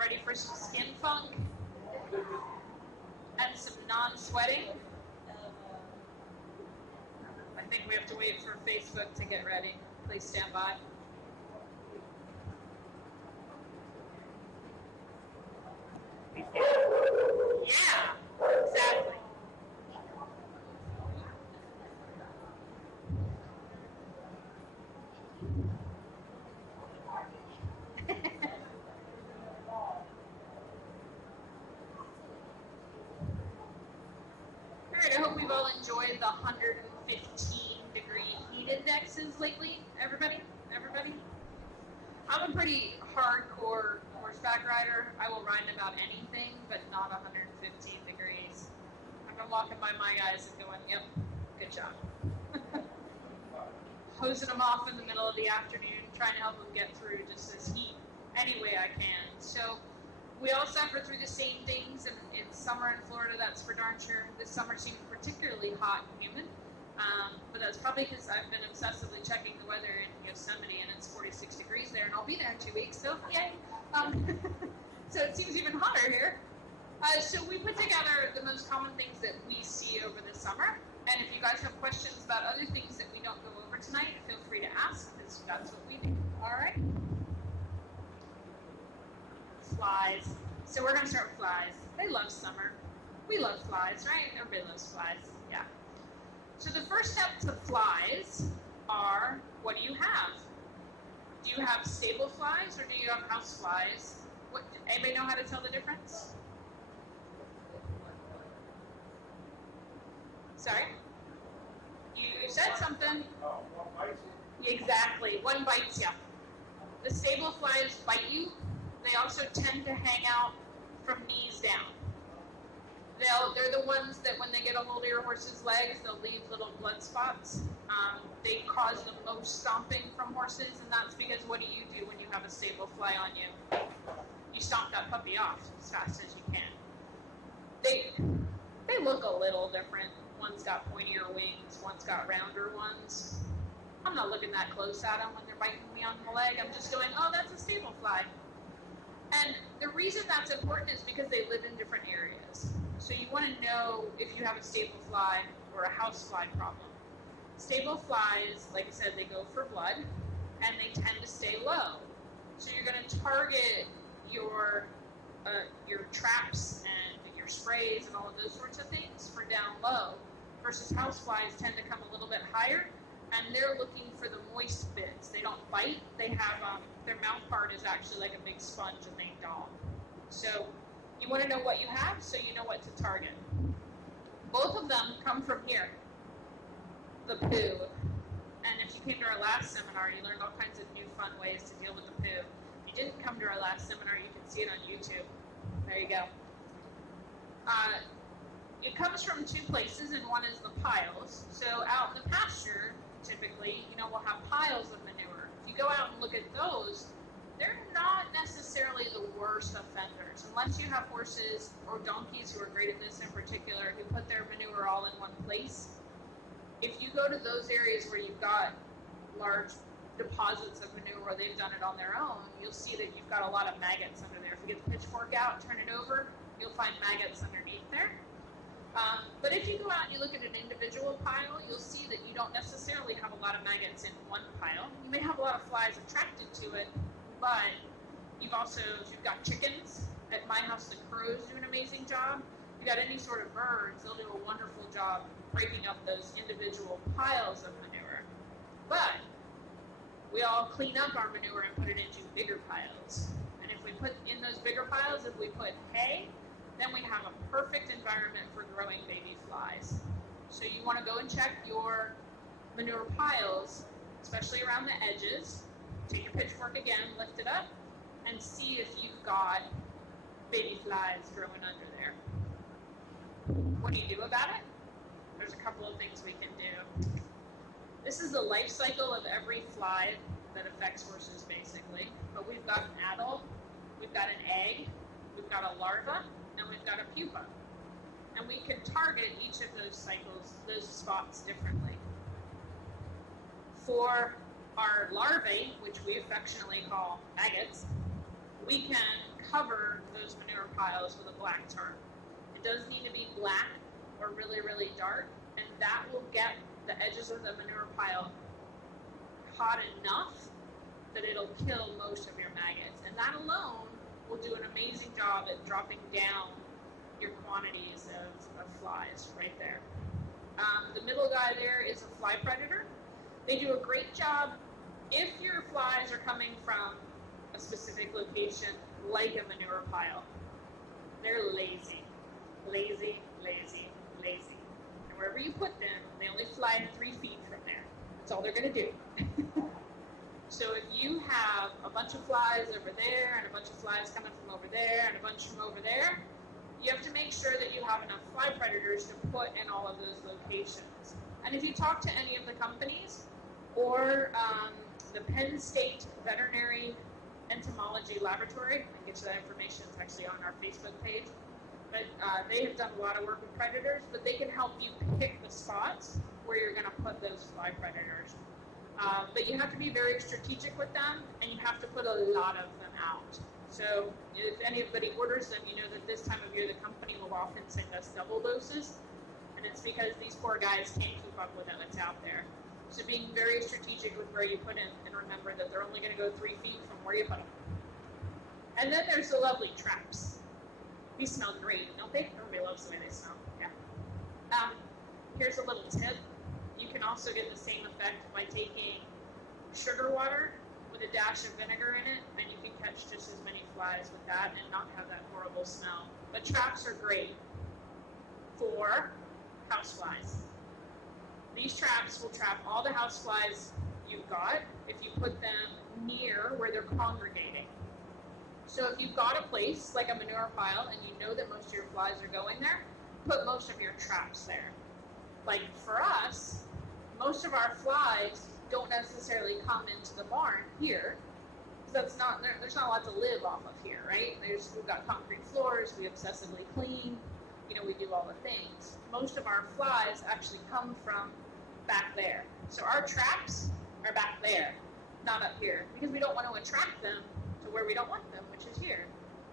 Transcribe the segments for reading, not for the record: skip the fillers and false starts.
ready for some skin funk and some non-sweating. I think we have to wait for Facebook to get ready. Please stand by. Yeah, exactly. Alright, I hope we've all enjoyed the 115-degree heat indexes lately. Everybody? I'm a pretty hardcore horseback rider. I will ride about anything, but not 115 degrees. I've been walking by my guys and going, yep, good job. Hosing them off in the middle of the afternoon, trying to help them get through just this heat any way I can. So we all suffer through the same things, and it's summer in Florida, that's for darn sure. This summer seemed particularly hot and humid, but that's probably because I've been obsessively checking the weather in Yosemite, and it's 46 degrees there, and I'll be there in 2 weeks, so yay. So it seems even hotter here. So we put together the most common things that we see over the summer, and if you guys have questions about other things that we don't go over tonight, feel free to ask, because that's what we do. All right? Flies. So we're going to start with flies. They love summer. We love flies, right? Everybody loves flies. Yeah. So the first step to flies are, what do you have? Do you have stable flies or do you have house flies? Anybody know how to tell the difference? Sorry? You said something. One bites you. Exactly. One bites you. The stable flies bite you. They also tend to hang out from knees down. They're the ones that when they get a hold of your horse's legs, they'll leave little blood spots. They cause the most stomping from horses, and that's because what do you do when you have a stable fly on you? You stomp that puppy off as fast as you can. They look a little different. One's got pointier wings, one's got rounder ones. I'm not looking that close at them when they're biting me on the leg. I'm just going, oh, that's a stable fly. And the reason that's important is because they live in different areas. So you want to know if you have a stable fly or a house fly problem. Stable flies, like I said, they go for blood, and they tend to stay low. So you're going to target your traps and your sprays and all of those sorts of things for down low, versus house flies tend to come a little bit higher, and they're looking for the moist bits. They don't bite. They have their mouth part is actually like a big sponge, and they daub. So you want to know what you have so you know what to target. Both of them come from here, the poo. And if you came to our last seminar, you learned all kinds of new fun ways to deal with the poo. If you didn't come to our last seminar, you can see it on YouTube. There you go. It comes from two places, and one is the piles. So out in the pasture, typically, we'll have piles of manure. If you go out and look at those, they're not necessarily the worst offenders, unless you have horses or donkeys who are great at this in particular, who put their manure all in one place. If you go to those areas where you've got large deposits of manure where they've done it on their own, you'll see that you've got a lot of maggots under there. If you get the pitchfork out, turn it over, you'll find maggots underneath there. But if you go out and you look at an individual pile, you'll see that you don't necessarily have a lot of maggots in one pile. You may have a lot of flies attracted to it, but if you've got chickens, at my house the crows do an amazing job. If you've got any sort of birds, they'll do a wonderful job breaking up those individual piles of manure. But we all clean up our manure and put it into bigger piles. And if we put in those bigger piles, if we put hay, then we have a perfect environment for growing baby flies. So you want to go and check your manure piles, especially around the edges. Take your pitchfork again, lift it up, and see if you've got baby flies growing under there. What do you do about it? There's a couple of things we can do. This is the life cycle of every fly that affects horses, basically. But we've got an adult, we've got an egg, we've got a larva, and we've got a pupa. And we can target each of those cycles, those spots differently. For our larvae, which we affectionately call maggots, we can cover those manure piles with a black tarp. It does need to be black or really, really dark, and that will get the edges of the manure pile hot enough that it'll kill most of your maggots. And that alone will do an amazing job at dropping down your quantities of flies right there. The middle guy there is a fly predator. They do a great job if your flies are coming from a specific location, like a manure pile. They're lazy, lazy, lazy, lazy. And wherever you put them, they only fly 3 feet from there. That's all they're going to do. So if you have a bunch of flies over there and a bunch of flies coming from over there and a bunch from over there, you have to make sure that you have enough fly predators to put in all of those locations. And if you talk to any of the companies or the Penn State Veterinary Entomology Laboratory, I can get you that information, it's actually on our Facebook page, but they have done a lot of work with predators, but they can help you pick the spots where you're going to put those fly predators. But you have to be very strategic with them, and you have to put a lot of them out. So if anybody orders them, you know that this time of year the company will often send us double doses, and it's because these poor guys can't keep up with what's out there. So being very strategic with where you put them, and remember that they're only going to go 3 feet from where you put them. And then there's the lovely traps. These smell great, don't they? Everybody loves the way they smell. Yeah. Here's a little tip. You can also get the same effect by taking sugar water with a dash of vinegar in it, and you can catch just as many flies with that and not have that horrible smell. But traps are great for houseflies. These traps will trap all the houseflies you've got if you put them near where they're congregating. So if you've got a place like a manure pile and you know that most of your flies are going there, put most of your traps there. Like for us, most of our flies don't necessarily come into the barn here, because there's not a lot to live off of here, right? We've got concrete floors, we obsessively clean, we do all the things. Most of our flies actually come from back there. So our traps are back there, not up here, because we don't want to attract them to where we don't want them, which is here.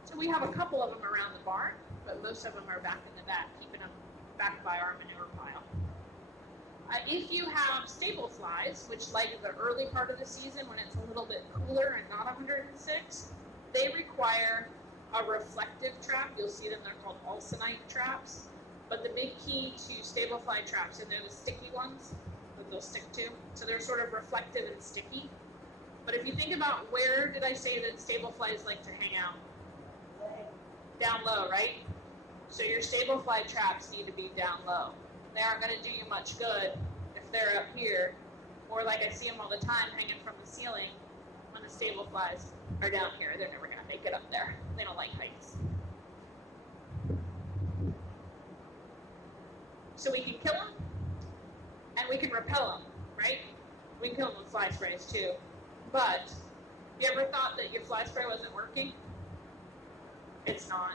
So we have a couple of them around the barn, but most of them are back in the back, keeping them back by our manure pile. If you have stable flies, which like the early part of the season when it's a little bit cooler and not 106, they require a reflective trap. You'll see them, they're called Ultravox traps. But the big key to stable fly traps, and they're the sticky ones that they'll stick to. So they're sort of reflective and sticky. But if you think about where did I say that stable flies like to hang out? Down low, right? So your stable fly traps need to be down low. They aren't going to do you much good if they're up here, or like I see them all the time hanging from the ceiling when the stable flies are down here. They're never going to make it up there. They don't like heights. So we can kill them, and we can repel them, right? We can kill them with fly sprays too. But you ever thought that your fly spray wasn't working? It's not.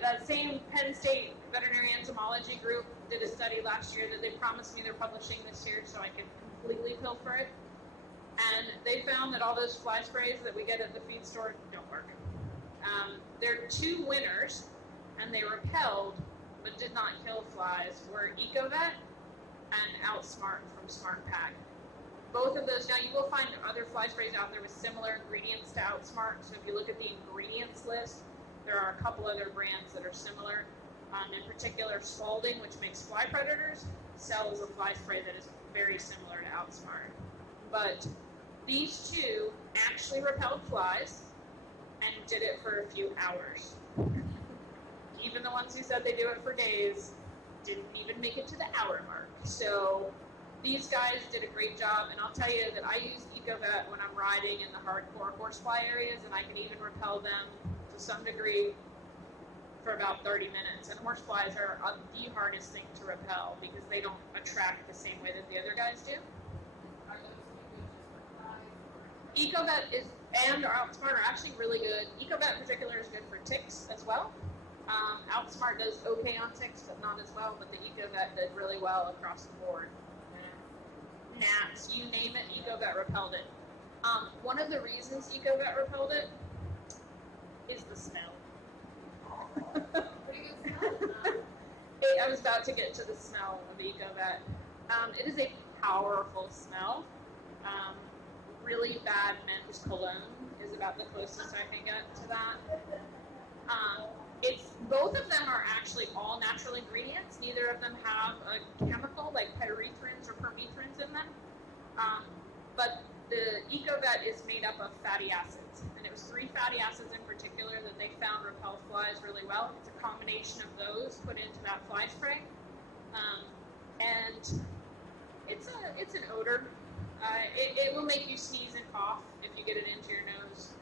That same Penn State Veterinary Entomology group did a study last year that they promised me they're publishing this year so I can completely pilfer it. And they found that all those fly sprays that we get at the feed store don't work. There are 2 winners, and they repelled but did not kill flies, were EcoVet and Outsmart from Smart Pack. Both of those, now you will find other fly sprays out there with similar ingredients to Outsmart, so if you look at the ingredients list, there are a couple other brands that are similar. In particular, Spalding, which makes fly predators, sells a fly spray that is very similar to Outsmart. But these 2 actually repelled flies and did it for a few hours. Even the ones who said they do it for days didn't even make it to the hour mark. So these guys did a great job, and I'll tell you that I use EcoVet when I'm riding in the hardcore horsefly areas, and I can even repel them to some degree for about 30 minutes. And horseflies are the hardest thing to repel because they don't attract the same way that the other guys do. Are those good just for flies? EcoVet and Outsmart are actually really good. EcoVet in particular is good for ticks as well. Outsmart does okay on ticks, but not as well. But the EcoVet did really well across the board. Gnats, you name it, EcoVet repelled it. One of the reasons EcoVet repelled it is the smell. Pretty good smell, huh? I was about to get to the smell of EcoVet. It is a powerful smell. Really bad men's cologne is about the closest I can get to that. Both of them are actually all natural ingredients. Neither of them have a chemical like pyrethrins or permethrins in them. But the EcoVet is made up of fatty acids, and it was 3 fatty acids in particular that they found repel flies really well. It's a combination of those put into that fly spray, and it's an odor. It will make you sneeze and cough if you get it into your nose.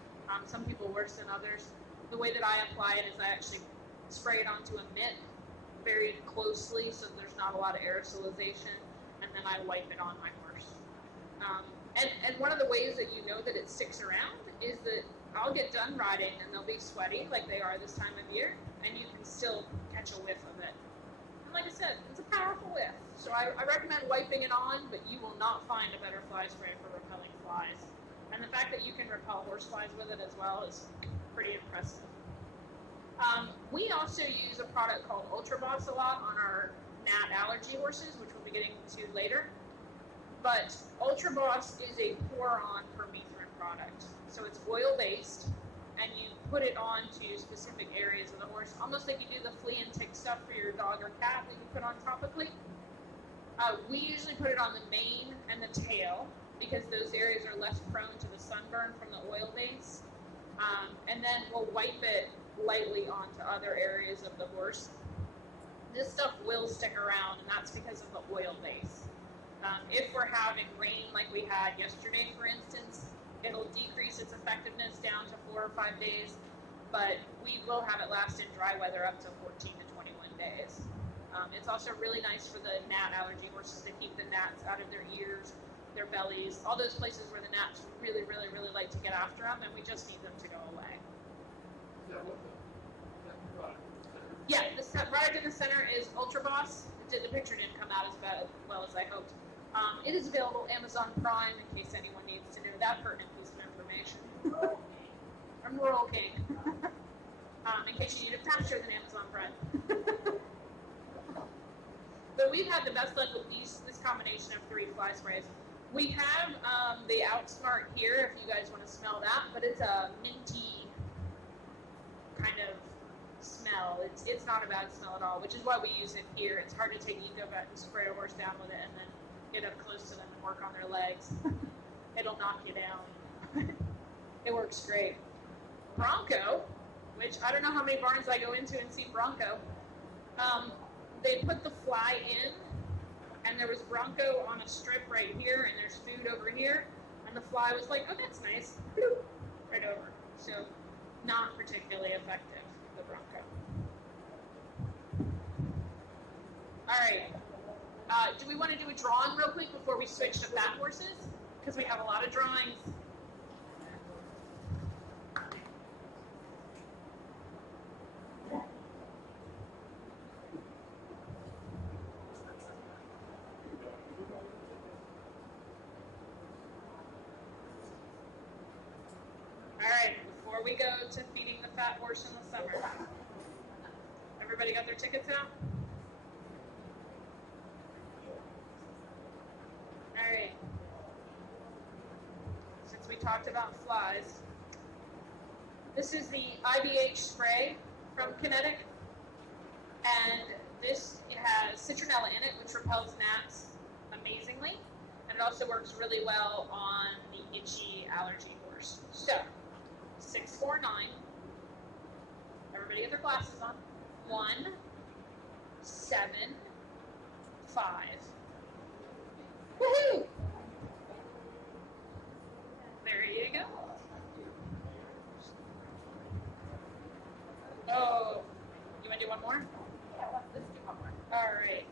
Some people worse than others. The way that I apply it is I actually spray it onto a mitt very closely so there's not a lot of aerosolization, and then I wipe it on my horse. And one of the ways that you know that it sticks around is that I'll get done riding and they'll be sweaty like they are this time of year, and you can still catch a whiff of it. And like I said, it's a powerful whiff. So I recommend wiping it on, but you will not find a better fly spray for repelling flies. And the fact that you can repel horseflies with it as well is pretty impressive. We also use a product called Ultravox a lot on our gnat allergy horses, which we'll be getting to later. But Ultravox is a pour-on permethrin product. So it's oil-based, and you put it onto specific areas of the horse, almost like you do the flea and tick stuff for your dog or cat that you put on topically. We usually put it on the mane and the tail because those areas are less prone to the sunburn from the oil base. And then we'll wipe it lightly onto other areas of the horse. This stuff will stick around, and that's because of the oil base. If we're having rain like we had yesterday, for instance, it'll decrease its effectiveness down to 4 or 5 days, but we will have it last in dry weather up to 14 to 21 days. It's also really nice for the gnat allergy horses to keep the gnats out of their ears, their bellies, all those places where the gnats really, really, really like to get after them, and we just need them to go away. Yeah, this product in the center is Ultravox. The picture didn't come out as well as I hoped. It is available Amazon Prime in case anyone needs to know that pertinent piece of information. From Rural King. In case you need it faster than Amazon Prime. But we've had the best luck with this combination of 3 fly sprays. We have the Outsmart here if you guys want to smell that, but it's a minty kind of smell. It's not a bad smell at all, which is why we use it here. It's hard to take EcoVet and spray a horse down with it and then get up close to them and work on their legs. It'll knock you down. It works great. Bronco, which I don't know how many barns I go into and see Bronco. They put the fly in, and there was Bronco on a strip right here, and there's food over here, and the fly was like, oh, that's nice, right over. So, not particularly effective, the Bronco. All right. Do we want to do a drawing real quick before we switch to fat horses? Because we have a lot of drawings. All right, before we go to feeding the fat horse in the summer, everybody got their tickets out? All right. Since we talked about flies, this is the IBH spray from Kinetic, and this has citronella in it, which repels gnats amazingly, and it also works really well on the itchy allergy horse. So, 649. Everybody get their glasses on. 1, 7, 5. Woohoo! There you go. Oh, you want to do one more? Yeah, let's do one more. All right.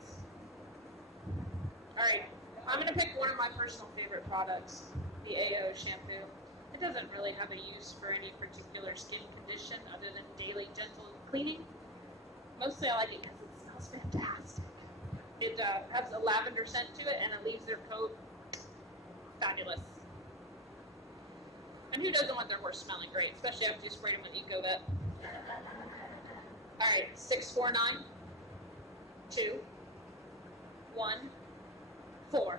All right. I'm going to pick one of my personal favorite products, the AO shampoo. It doesn't really have a use for any particular skin condition other than daily gentle cleaning. Mostly I like it because it smells fantastic. It has a lavender scent to it, and it leaves their coat fabulous. And who doesn't want their horse smelling great, especially after you sprayed them with EcoVet? All right, 6, 4, 9, 2, 1, 4.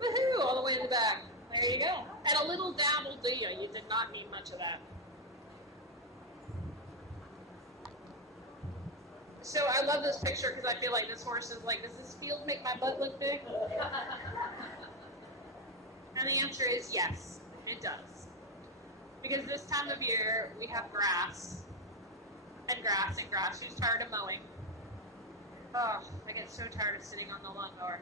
Woohoo! All the way in the back. There you go. And a little dab will do you. You did not need much of that. So I love this picture because I feel like this horse is like, does this field make my butt look big? And the answer is yes, it does. Because this time of year, we have grass and grass and grass. Who's tired of mowing? Oh, I get so tired of sitting on the lawnmower.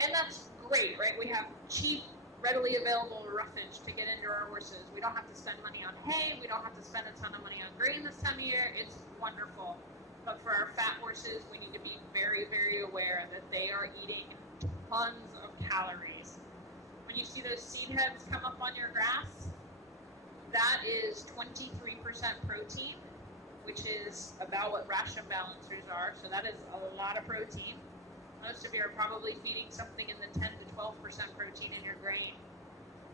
And that's great, right? We have cheap, readily available roughage to get into our horses. We don't have to spend money on hay. We don't have to spend a ton of money on grain this time of year. It's wonderful. But for our fat horses, we need to be very, very aware that they are eating tons of calories. When you see those seed heads come up on your grass, that is 23% protein, which is about what ration balancers are. So that is a lot of protein. Most of you are probably feeding something in the 10 to 12% protein in your grain.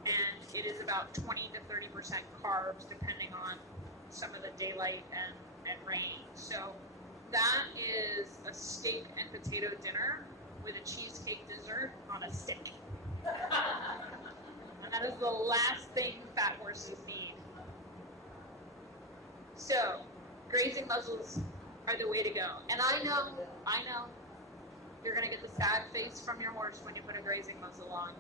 And it is about 20 to 30% carbs, depending on some of the daylight and rain. So that is a steak and potato dinner with a cheesecake dessert on a stick. And that is the last thing fat horses need. So, grazing muzzles are the way to go. And I know, you're going to get the sad face from your horse when you put a grazing muzzle on.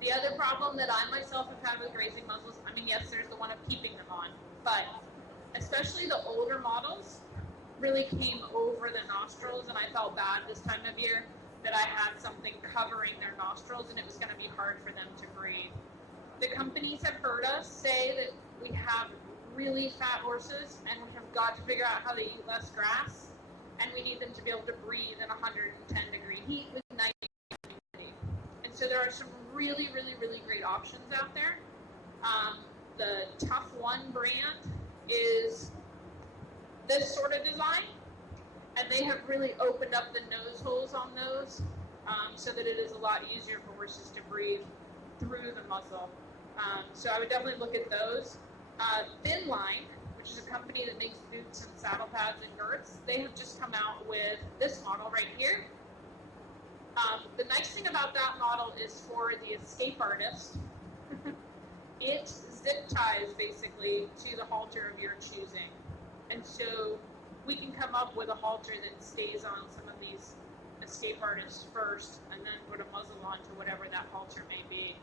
The other problem that I myself have had with grazing muzzles, I mean, yes, there's the one of keeping them on, but especially the older models really came over the nostrils, and I felt bad this time of year that I had something covering their nostrils and it was going to be hard for them to breathe. The companies have heard us say that we have really fat horses and we have got to figure out how they eat less grass, and we need them to be able to breathe in 110 degree heat with 90 humidity. And so there are some really, really, really great options out there. The Tough One brand is this sort of design, and they have really opened up the nose holes on those so that it is a lot easier for horses to breathe through the muzzle. So I would definitely look at those. Thin Line, which is a company that makes boots and saddle pads and girths, they have just come out with this model right here. The nice thing about that model is for the escape artist, it zip ties basically to the halter of your choosing. And so we can come up with a halter that stays on some of these escape artists first and then put a muzzle on to whatever that halter may be.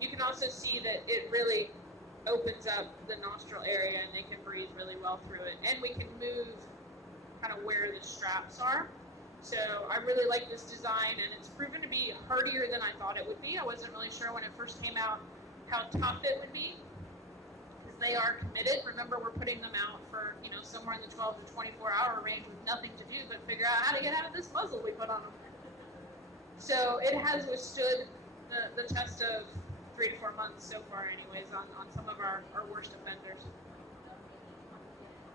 You can also see that it really opens up the nostril area and they can breathe really well through it. And we can move kind of where the straps are. So I really like this design, and it's proven to be hardier than I thought it would be. I wasn't really sure when it first came out how tough it would be, because they are committed. Remember, we're putting them out for, somewhere in the 12 to 24 hour range with nothing to do but figure out how to get out of this muzzle we put on them. So it has withstood the test of 3 to 4 months so far anyways on some of our worst offenders.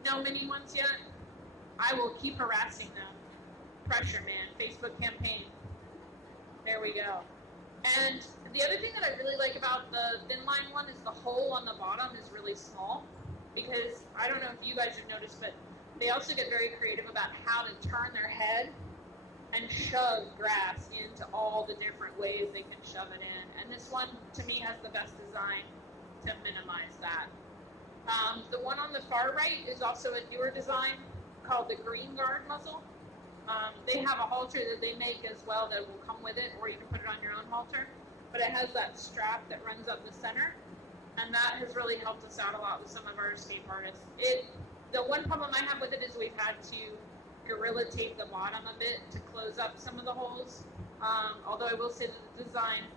No mini ones yet? I will keep harassing them. Pressure, man. Facebook campaign. There we go. And the other thing that I really like about the Thin Line one is the hole on the bottom is really small, because I don't know if you guys have noticed, but they also get very creative about how to turn their head and shove grass into all the different ways they can shove it in. And this one, to me, has the best design to minimize that. The one on the far right is also a newer design called the Green Guard muzzle. They have a halter that they make as well that will come with it, or you can put it on your own halter. But it has that strap that runs up the center, and that has really helped us out a lot with some of our escape artists. The one problem I have with it is we've had to gorilla tape the bottom a bit to close up some of the holes. Although I will say that the design,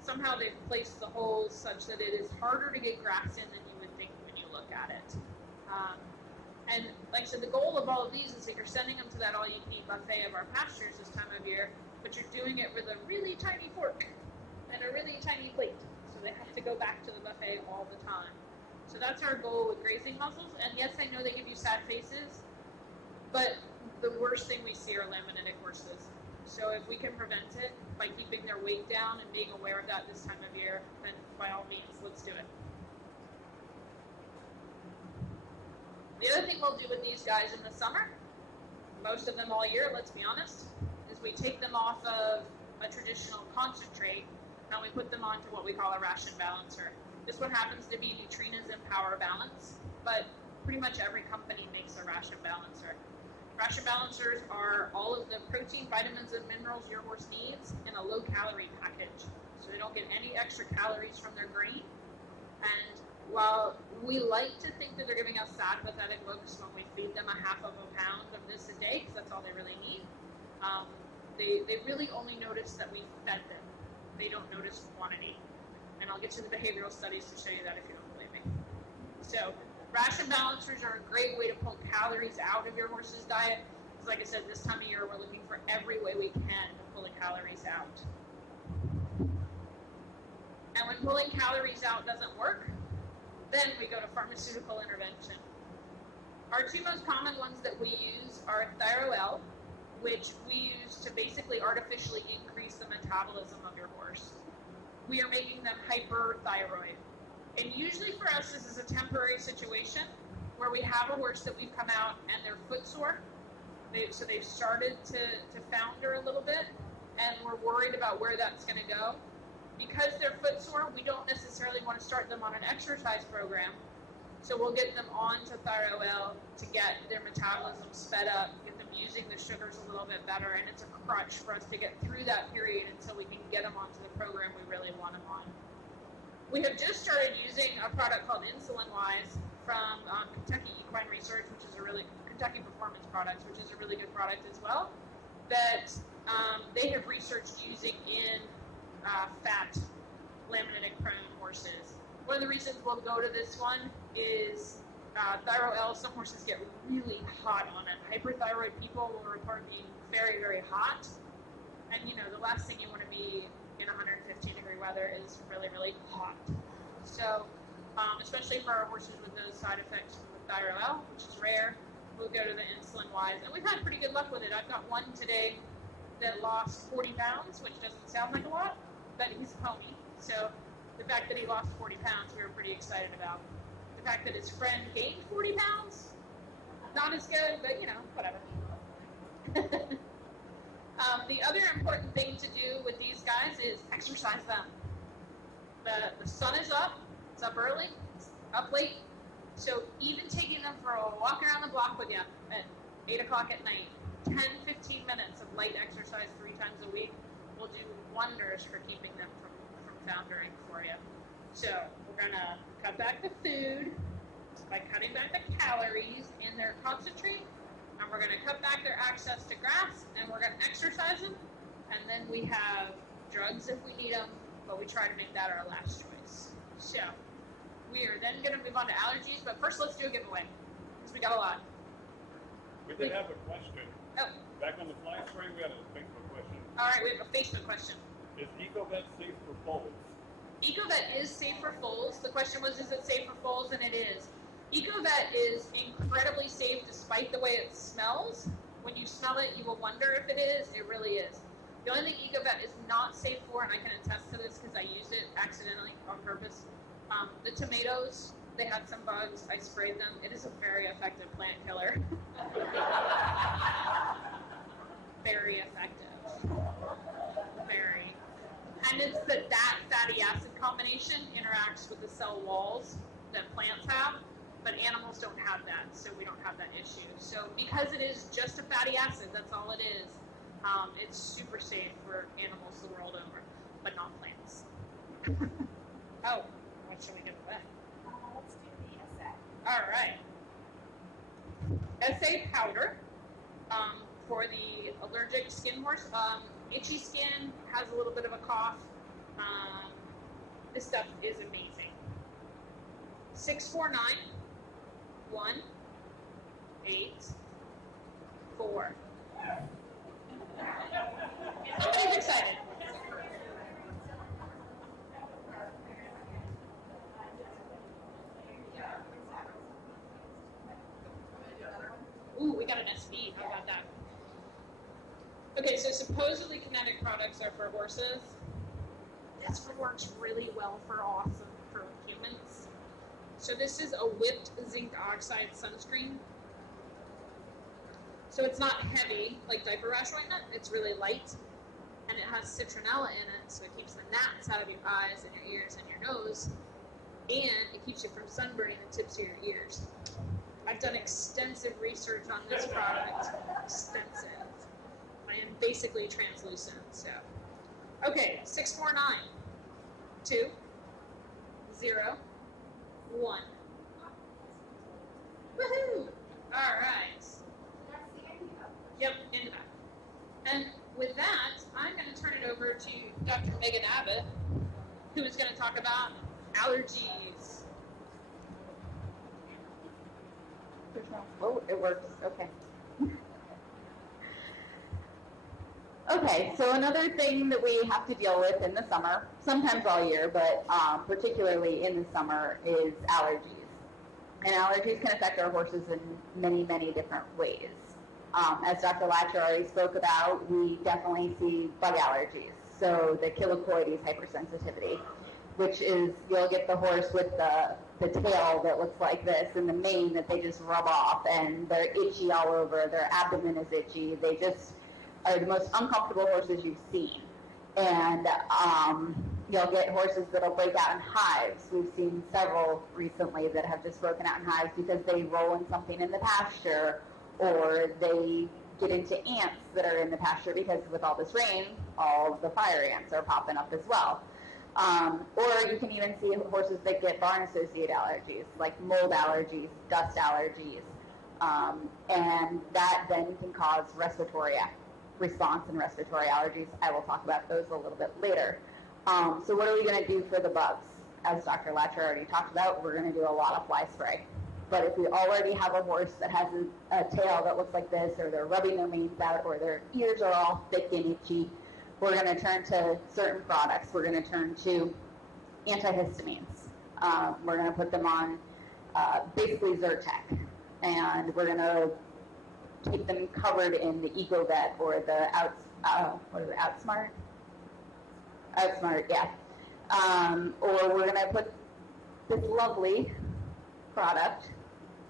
somehow they've placed the holes such that it is harder to get grass in than you would think when you look at it. And like I said, the goal of all of these is that you're sending them to that all-you-can-eat buffet of our pastures this time of year, but you're doing it with a really tiny fork and a really tiny plate, so they have to go back to the buffet all the time. So that's our goal with grazing muzzles. And yes, I know they give you sad faces, but the worst thing we see are laminitic horses. So if we can prevent it by keeping their weight down and being aware of that this time of year, then by all means, let's do it. The other thing we'll do with these guys in the summer, most of them all year, let's be honest, is we take them off of a traditional concentrate and we put them onto what we call a ration balancer. This one happens to be Nutrina's Empower Balance, but pretty much every company makes a ration balancer. Ration balancers are all of the protein, vitamins, and minerals your horse needs in a low-calorie package. So they don't get any extra calories from their grain. And while we like to think that they're giving us sad, pathetic looks when we feed them a half of a pound of this a day, because that's all they really need, they really only notice that we fed them. They don't notice quantity. And I'll get to the behavioral studies to show you that if you don't believe me. So ration balancers are a great way to pull calories out of your horse's diet. Because like I said, this time of year, we're looking for every way we can to pull the calories out. And when pulling calories out doesn't work, then we go to pharmaceutical intervention. Our two most common ones that we use are Thyro-L, which we use to basically artificially increase the metabolism of your horse. We are making them hyperthyroid. And usually for us, this is a temporary situation where we have a horse that we've come out and they're footsore. So they've started to founder a little bit, and we're worried about where that's going to go. Because they're footsore, we don't necessarily want to start them on an exercise program. So we'll get them on to Thyro-L to get their metabolism sped up, get them using the sugars a little bit better, and it's a crutch for us to get through that period until we can get them onto the program we really want them on. We have just started using a product called InsulinWise from Kentucky Equine Research, which is a really Kentucky Performance Products, which is a really good product as well, that they have researched using in fat laminitic prone horses. One of the reasons we'll go to this one is Thyro-L. Some horses get really hot on it. Hyperthyroid people will report being very, very hot. And you know, the last thing you want to be in 115-degree weather is really, really hot. So, especially for our horses with those side effects with Thyro-L, which is rare, we'll go to the InsulinWise. And we've had pretty good luck with it. I've got one today that lost 40 pounds, which doesn't sound like a lot, but he's a pony. So the fact that he lost 40 pounds, we were pretty excited about. The fact that his friend gained 40 pounds, not as good, but you know, whatever. The other important thing to do with these guys is exercise them. The sun is up, it's up early, it's up late. So even taking them for a walk around the block with you at 8 o'clock at night, 10, 15 minutes of light exercise 3 times a week will do wonders for keeping them from foundering for you. So we're going to cut back the food by cutting back the calories in their concentrate, and we're going to cut back their access to grass, and we're going to exercise them, and then we have drugs if we need them, but we try to make that our last choice. So we are then going to move on to allergies, but first let's do a giveaway, because we got a lot. We did have a question. Oh. Back on the fly spray, we had a Facebook question. All right, we have a Facebook question. Is EcoVet safe for foals? EcoVet is safe for foals. The question was, is it safe for foals? And it is. EcoVet is incredibly safe despite the way it smells. When you smell it, you will wonder if it is. It really is. The only thing EcoVet is not safe for, and I can attest to this because I used it accidentally on purpose, the tomatoes, they had some bugs. I sprayed them. It is a very effective plant killer. Very effective. Very. And it's that fatty acid combination interacts with the cell walls that plants have, but animals don't have that, so we don't have that issue. So because it is just a fatty acid, that's all it is, it's super safe for animals the world over, but not plants. Oh, what should we do with that? Let's do the essay. All right. Essay powder for the allergic skin horse. Itchy skin, has a little bit of a cough. This stuff is amazing. 649 184. Somebody's excited. Ooh, we got an SV. How about that? Okay, so supposedly Kinetic products are for horses. This one works really well for humans. So this is a whipped zinc oxide sunscreen. So it's not heavy like diaper rash ointment. It's really light, and it has citronella in it, so it keeps the gnats out of your eyes and your ears and your nose, and it keeps you from sunburning the tips of your ears. I've done extensive research on this product. Extensive. I am basically translucent, so. Okay, 649, 2, 0, 1. Woohoo! All right. Yep, in the back. And with that, I'm going to turn it over to Dr. Meghan Abbott, who is going to talk about allergies. Oh, it works. Okay. Okay, so another thing that we have to deal with in the summer, sometimes all year, but particularly in the summer, is allergies. And allergies can affect our horses in many, many different ways. As Dr. Lacher already spoke about, we definitely see bug allergies. So the Chilocoides hypersensitivity, which is you'll get the horse with the tail that looks like this and the mane that they just rub off, and they're itchy all over, their abdomen is itchy, they just are the most uncomfortable horses you've seen. And you'll get horses that'll break out in hives. We've seen several recently that have just broken out in hives because they roll in something in the pasture, or they get into ants that are in the pasture because with all this rain, all of the fire ants are popping up as well. Or you can even see horses that get barn-associated allergies, like mold allergies, dust allergies, and that then can cause respiratory response and respiratory allergies. I will talk about those a little bit later. So what are we going to do for the bugs? As Dr. Lacher already talked about, we're going to do a lot of fly spray. But if we already have a horse that has a tail that looks like this, or they're rubbing their manes out, or their ears are all thick and itchy, we're going to turn to certain products. We're going to turn to antihistamines. We're going to put them on basically Zyrtec, and we're going to take them covered in the EcoVet or the Outsmart? Outsmart, yeah. Or we're going to put this lovely product,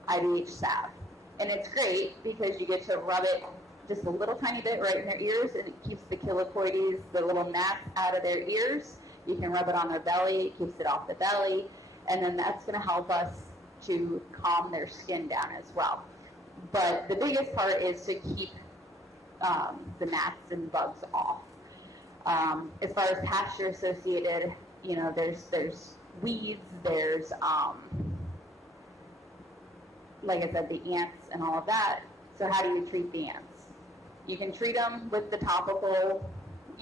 IVH salve. And it's great because you get to rub it just a little tiny bit right in their ears, and it keeps the Chilocoides, the little gnats, out of their ears. You can rub it on their belly, it keeps it off the belly, and then that's going to help us to calm their skin down as well. But the biggest part is to keep the gnats and bugs off. As far as pasture associated, you know, there's weeds, there's like I said, the ants and all of that. So how do you treat the ants? You can treat them with the topical,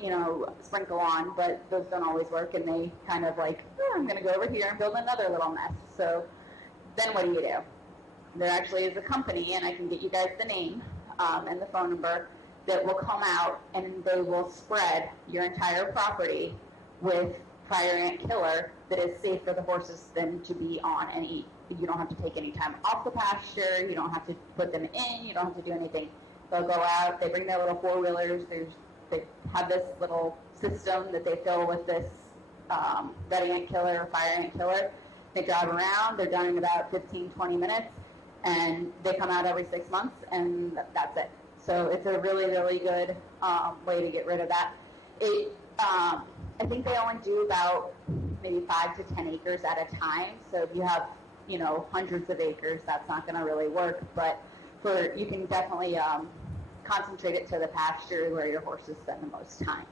you know, sprinkle on, but those don't always work, and they kind of like, oh, I'm going to go over here and build another little nest. So then what do? There actually is a company, and I can get you guys the name and the phone number, that will come out and they will spread your entire property with fire ant killer that is safe for the horses then to be on and eat. You don't have to take any time off the pasture. You don't have to put them in. You don't have to do anything. They'll go out. They bring their little four-wheelers. They have this little system that they fill with this red ant killer or fire ant killer. They drive around. They're done in about 15, 20 minutes. And they come out every 6 months, and that's it. So it's a really, really good way to get rid of that. I think they only do about maybe 5 to 10 acres at a time. So if you have, you know, hundreds of acres, that's not going to really work. But you can definitely concentrate it to the pasture where your horses spend the most time.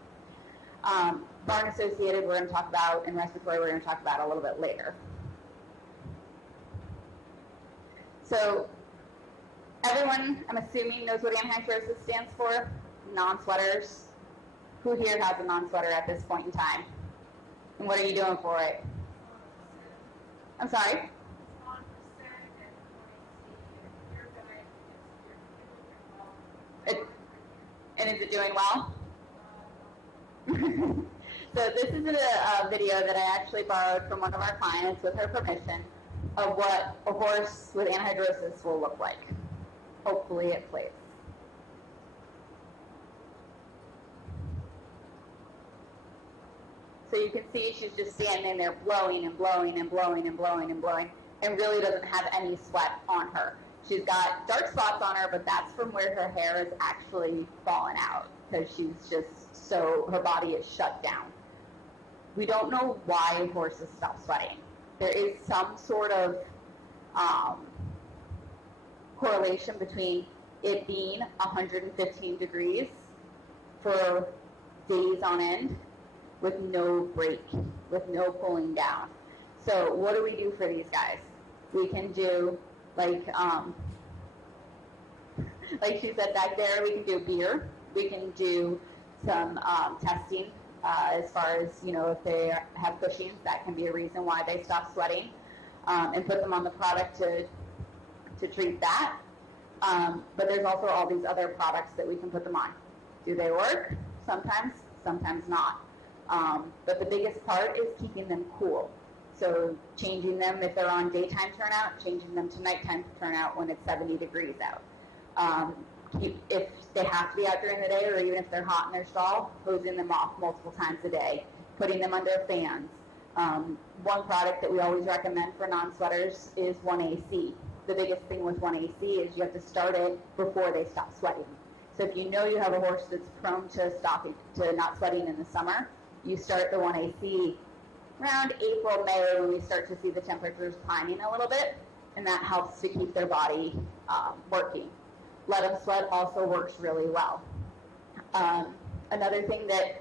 Barn associated, we're going to talk about, and respiratory, we're going to talk about a little bit later. So everyone, I'm assuming, knows what anhydrosis stands for. Non-sweaters. Who here has a non-sweater at this point in time? And what are you doing for it? I'm sorry? And is it doing well? So this is a video that I actually borrowed from one of our clients with her permission of what a horse with anhydrosis will look like. Hopefully it plays. So you can see she's just standing there blowing and blowing and blowing and blowing and blowing, and really doesn't have any sweat on her. She's got dark spots on her, but that's from where her hair is actually fallen out, because she's just so, her body is shut down. We don't know why horses stop sweating. There is some sort of correlation between it being 115 degrees for days on end with no break, with no cooling down. So what do we do for these guys? We can do, like she said back there, we can do beer. We can do some testing as far as, if they have Cushing's, that can be a reason why they stop sweating, and put them on the product to treat that. But there's also all these other products that we can put them on. Do they work? Sometimes, sometimes not. But the biggest part is keeping them cool. So changing them if they're on daytime turnout, changing them to nighttime turnout when it's 70 degrees out. If they have to be out during the day, or even if they're hot in their stall, hosing them off multiple times a day, putting them under fans. One product that we always recommend for non-sweaters is 1AC. The biggest thing with 1AC is you have to start it before they stop sweating. So if you know you have a horse that's prone to not sweating in the summer, you start the 1AC around April, May, when we start to see the temperatures climbing a little bit, and that helps to keep their body working. Let them sweat also works really well. Another thing that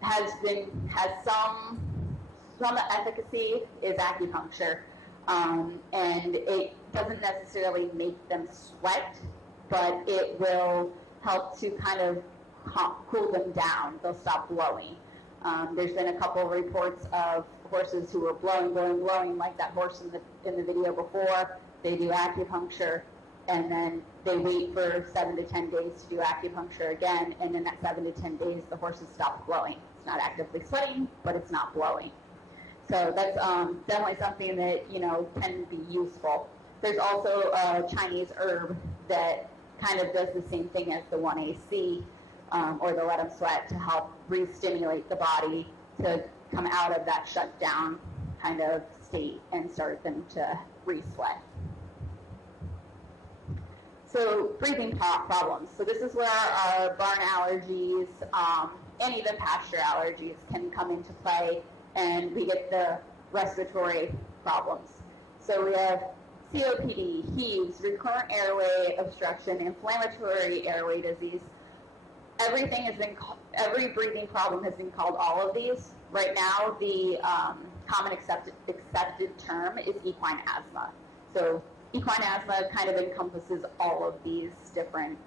has some efficacy is acupuncture, and it doesn't necessarily make them sweat, but it will help to kind of cool them down. They'll stop blowing. There's been a couple of reports of horses who were blowing like that horse in the video before. They do acupuncture, and then they wait for 7 to 10 days to do acupuncture again, and in that 7 to 10 days, the horses stop blowing. It's not actively sweating, but it's not blowing. So that's definitely something that, can be useful. There's also a Chinese herb that kind of does the same thing as the 1AC, or the let them sweat, to help re-stimulate the body to come out of that shut down kind of state and start them to re-sweat. So breathing problems. So this is where our barn allergies, any of the pasture allergies can come into play, and we get the respiratory problems. So we have COPD, heaves, recurrent airway obstruction, inflammatory airway disease. Every breathing problem has been called all of these. Right now, the common accepted term is equine asthma. So equine asthma kind of encompasses all of these different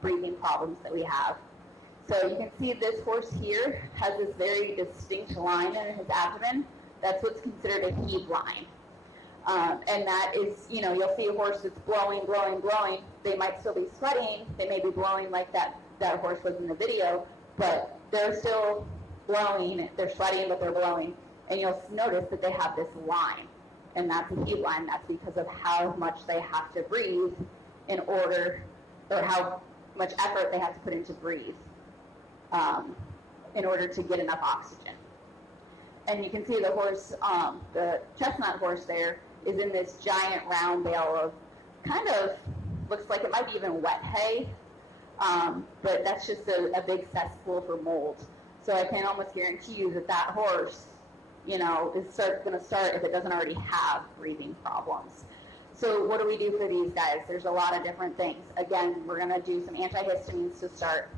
breathing problems that we have. So you can see this horse here has this very distinct line in his abdomen. That's what's considered a heave line. And that is, you'll see a horse that's blowing. They might still be sweating. They may be blowing like that horse was in the video, but they're still blowing. They're sweating, but they're blowing. And you'll notice that they have this line. And that's a heave line. That's because of how much they have to breathe or how much effort they have to put into breathe in order to get enough oxygen. And you can see the horse, the chestnut horse there, is in this giant round bale of kind of, looks like it might be even wet hay, but that's just a big cesspool for mold. So I can almost guarantee you that horse, is going to start if it doesn't already have breathing problems. So what do we do for these guys? There's a lot of different things. Again, we're going to do some antihistamines to start.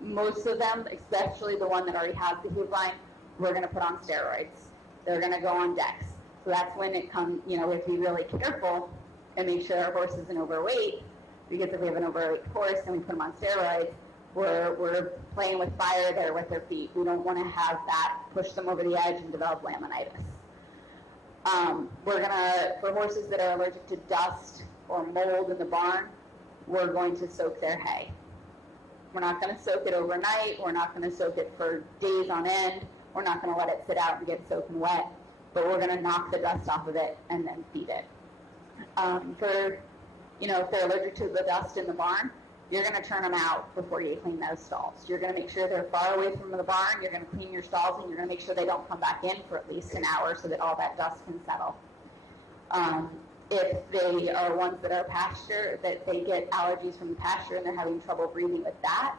Most of them, especially the one that already has the heave line, we're going to put on steroids. They're going to go on Dex. So that's when it comes, we have to be really careful and make sure our horse isn't overweight, because if we have an overweight horse and we put them on steroids, we're playing with fire there with their feet. We don't want to have that push them over the edge and develop laminitis. For horses that are allergic to dust or mold in the barn, we're going to soak their hay. We're not going to soak it overnight. We're not going to soak it for days on end. We're not going to let it sit out and get soaking wet, but we're going to knock the dust off of it and then feed it. If they're allergic to the dust in the barn, you're going to turn them out before you clean those stalls. You're going to make sure they're far away from the barn. You're going to clean your stalls, and you're going to make sure they don't come back in for at least an hour so that all that dust can settle. If they are ones that are pasture, that they get allergies from the pasture and they're having trouble breathing with that,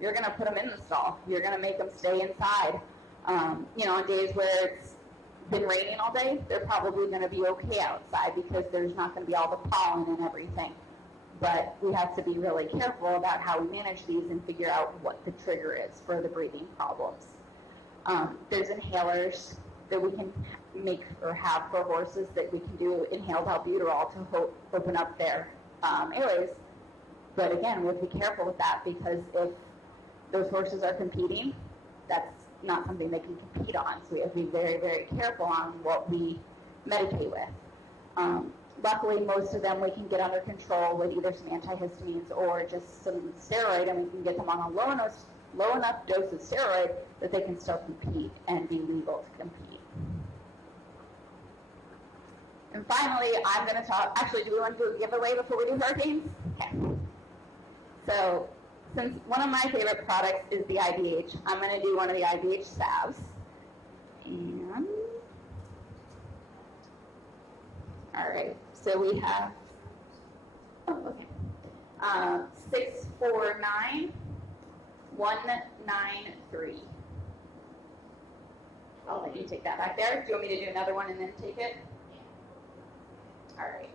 you're going to put them in the stall. You're going to make them stay inside. On days where it's been raining all day, they're probably going to be okay outside because there's not going to be all the pollen and everything. But we have to be really careful about how we manage these and figure out what the trigger is for the breathing problems. There's inhalers that we can make or have for horses that we can do inhaled albuterol to open up their airways. But again, we have to be careful with that because if those horses are competing, that's not something they can compete on. So we have to be very, very careful on what we medicate with. Luckily, most of them we can get under control with either some antihistamines or just some steroid, and we can get them on a low enough dose of steroid that they can still compete and be legal to compete. And finally, I'm going to talk, actually, do we want to do a giveaway before we do hurricanes? Okay. So, since one of my favorite products is the IBH, I'm going to do one of the IBH salves. And, all right, so we have, 649193. I'll let you take that back there. Do you want me to do another one and then take it? All right.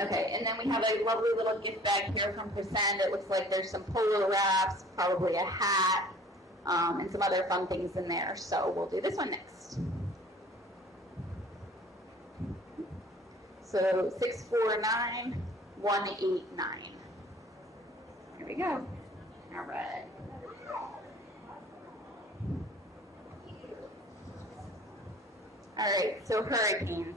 Okay, and then we have a lovely little gift bag here from Crescend. It looks like there's some polo wraps, probably a hat, and some other fun things in there. So we'll do this one next. So 649189. Here we go. All right. All right, so hurricanes.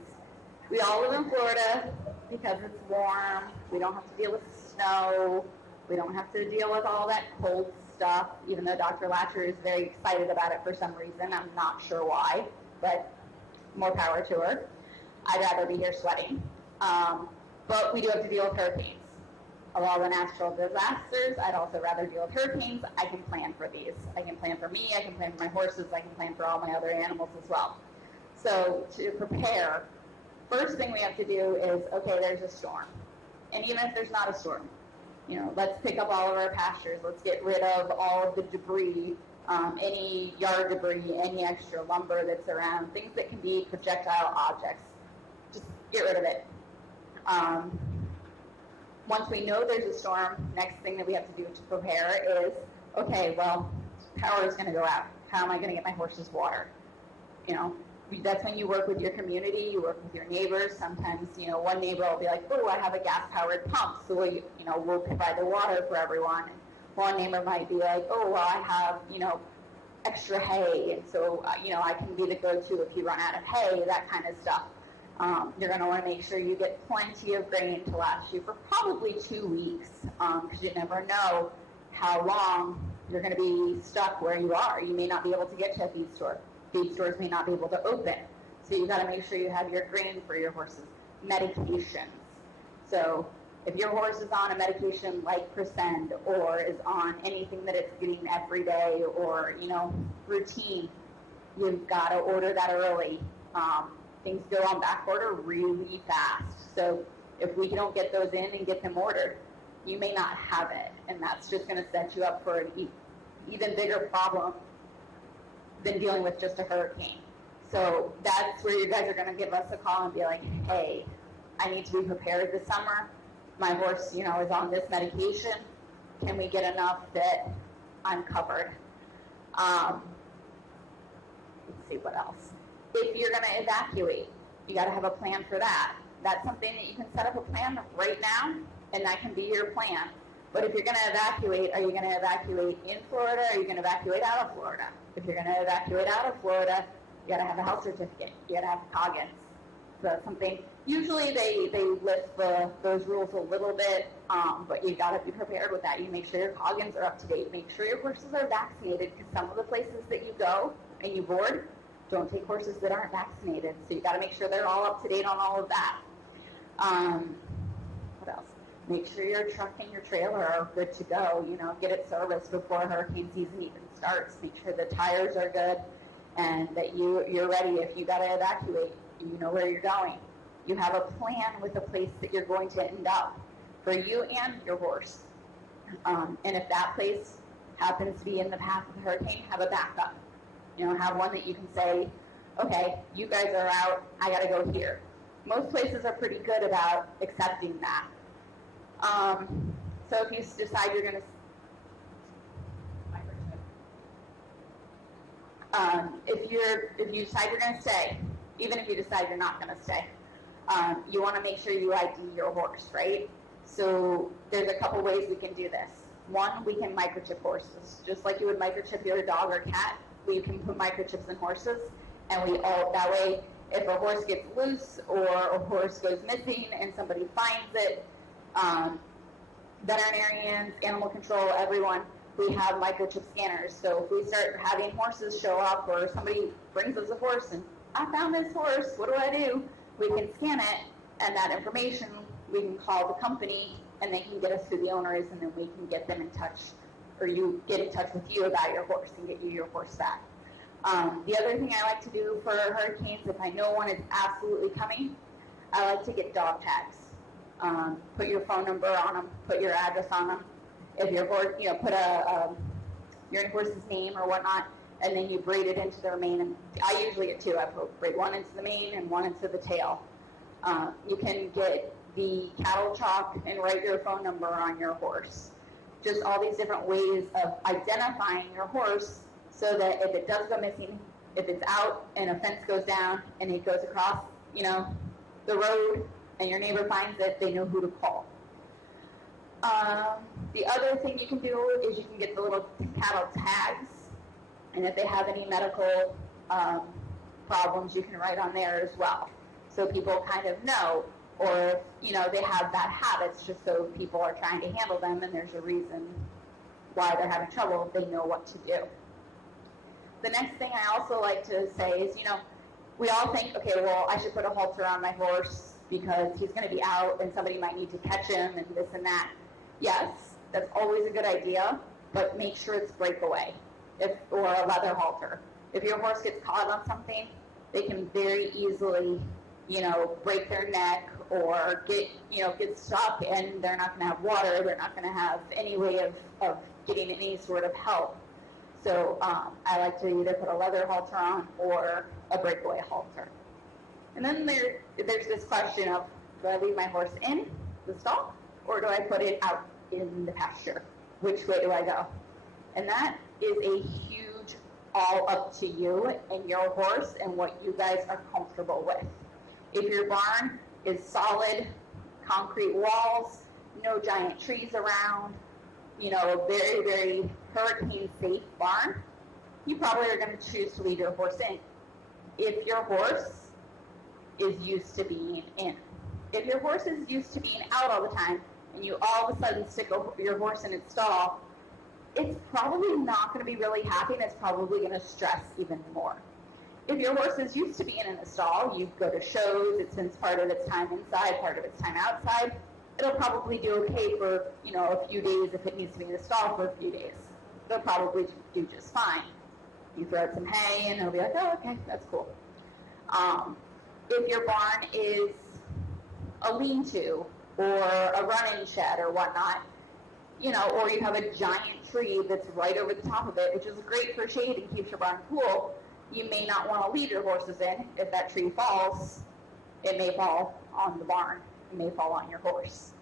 We all live in Florida because it's warm. We don't have to deal with snow. We don't have to deal with all that cold stuff, even though Dr. Lacher is very excited about it for some reason. I'm not sure why, but more power to her. I'd rather be here sweating. But we do have to deal with hurricanes. Of all the natural disasters, I'd also rather deal with hurricanes. I can plan for these. I can plan for me, I can plan for my horses, I can plan for all my other animals as well. So to prepare, first thing we have to do is, okay, there's a storm. And even if there's not a storm, let's pick up all of our pastures. Let's get rid of all of the debris, any yard debris, any extra lumber that's around, things that can be projectile objects. Just get rid of it. Once we know there's a storm, next thing that we have to do to prepare is, okay, well, power is going to go out. How am I going to get my horses water? That's when you work with your community, you work with your neighbors. Sometimes, one neighbor will be like, oh, I have a gas-powered pump, so we'll provide the water for everyone. And one neighbor might be like, oh, well, I have, extra hay, and so, I can be the go-to if you run out of hay, that kind of stuff. You're going to want to make sure you get plenty of grain to last you for probably 2 weeks, because you never know how long you're going to be stuck where you are. You may not be able to get to a feed store. Feed stores may not be able to open. So you've got to make sure you have your grain for your horses. Medications. So if your horse is on a medication like Crescend or is on anything that it's getting every day or, routine, you've got to order that early. Things go on back order really fast. So if we don't get those in and get them ordered, you may not have it. And that's just going to set you up for an even bigger problem than dealing with just a hurricane. So that's where you guys are going to give us a call and be like, hey, I need to be prepared this summer. My horse, is on this medication. Can we get enough that I'm covered? Let's see what else. If you're going to evacuate, you got to have a plan for that. That's something that you can set up a plan right now, and that can be your plan. But if you're going to evacuate, are you going to evacuate in Florida, or are you going to evacuate out of Florida? If you're going to evacuate out of Florida, you got to have a health certificate. You got to have Coggins. So that's something. Usually they lift those rules a little bit, but you got to be prepared with that. You make sure your Coggins are up to date. Make sure your horses are vaccinated, because some of the places that you go and you board don't take horses that aren't vaccinated. So you got to make sure they're all up to date on all of that. What else? Make sure your truck and your trailer are good to go. Get it serviced before hurricane season even starts. Make sure the tires are good and that you're ready if you got to evacuate. You know where you're going. You have a plan with the place that you're going to end up for you and your horse. And if that place happens to be in the path of the hurricane, have a backup. Have one that you can say, okay, you guys are out, I got to go here. Most places are pretty good about accepting that. So if you decide you're going to, if you decide you're going to stay, even if you decide you're not going to stay, you want to make sure you ID your horse, right? So there's a couple ways we can do this. One, we can microchip horses, just like you would microchip your dog or cat. We can put microchips in horses, and that way, if a horse gets loose or a horse goes missing and somebody finds it, veterinarians, animal control, everyone, we have microchip scanners. So if we start having horses show up or somebody brings us a horse and I found this horse, what do? We can scan it, and that information we can call the company and they can get us who the owner is, and then we can get them in touch, or you get in touch with you about your horse and get you your horse back. The other thing I like to do for hurricanes, if I know one is absolutely coming, I like to get dog tags. Put your phone number on them, put your address on them. If your horse, put your horse's name or whatnot, and then you braid it into their mane. And I usually get two. I braid one into the mane and one into the tail. You can get the cattle chalk and write your phone number on your horse. Just all these different ways of identifying your horse, so that if it does go missing, if it's out and a fence goes down and it goes across, the road and your neighbor finds it, they know who to call. The other thing you can do is you can get the little cattle tags, and if they have any medical problems, you can write on there as well, so people kind of know. Or if, they have bad habits, just so people are trying to handle them and there's a reason why they're having trouble, they know what to do. The next thing I also like to say is, we all think, okay, well, I should put a halter on my horse because he's going to be out and somebody might need to catch him and this and that. Yes, that's always a good idea, but make sure it's breakaway or a leather halter. If your horse gets caught on something, they can very easily, break their neck or get stuck, and they're not going to have water. They're not going to have any way of getting any sort of help. So I like to either put a leather halter on or a breakaway halter. And then there's this question of, do I leave my horse in the stall or do I put it out in the pasture? Which way do I go? And that is a huge all up to you and your horse and what you guys are comfortable with. If your barn is solid concrete walls, no giant trees around, a very, very hurricane safe barn, you probably are going to choose to leave your horse in. If your horse is used to being in. If your horse is used to being out all the time and you all of a sudden stick your horse in its stall, it's probably not going to be really happy, and it's probably going to stress even more. If your horse is used to being in a stall, you go to shows, it spends part of its time inside, part of its time outside, it'll probably do okay for, a few days if it needs to be in the stall for a few days. It'll probably do just fine. You throw out some hay and it'll be like, oh, okay, that's cool. If your barn is a lean-to or a run-in shed or whatnot, or you have a giant tree that's right over the top of it, which is great for shade and keeps your barn cool, you may not want to leave your horses in. If that tree falls, it may fall on the barn. It may fall on your horse.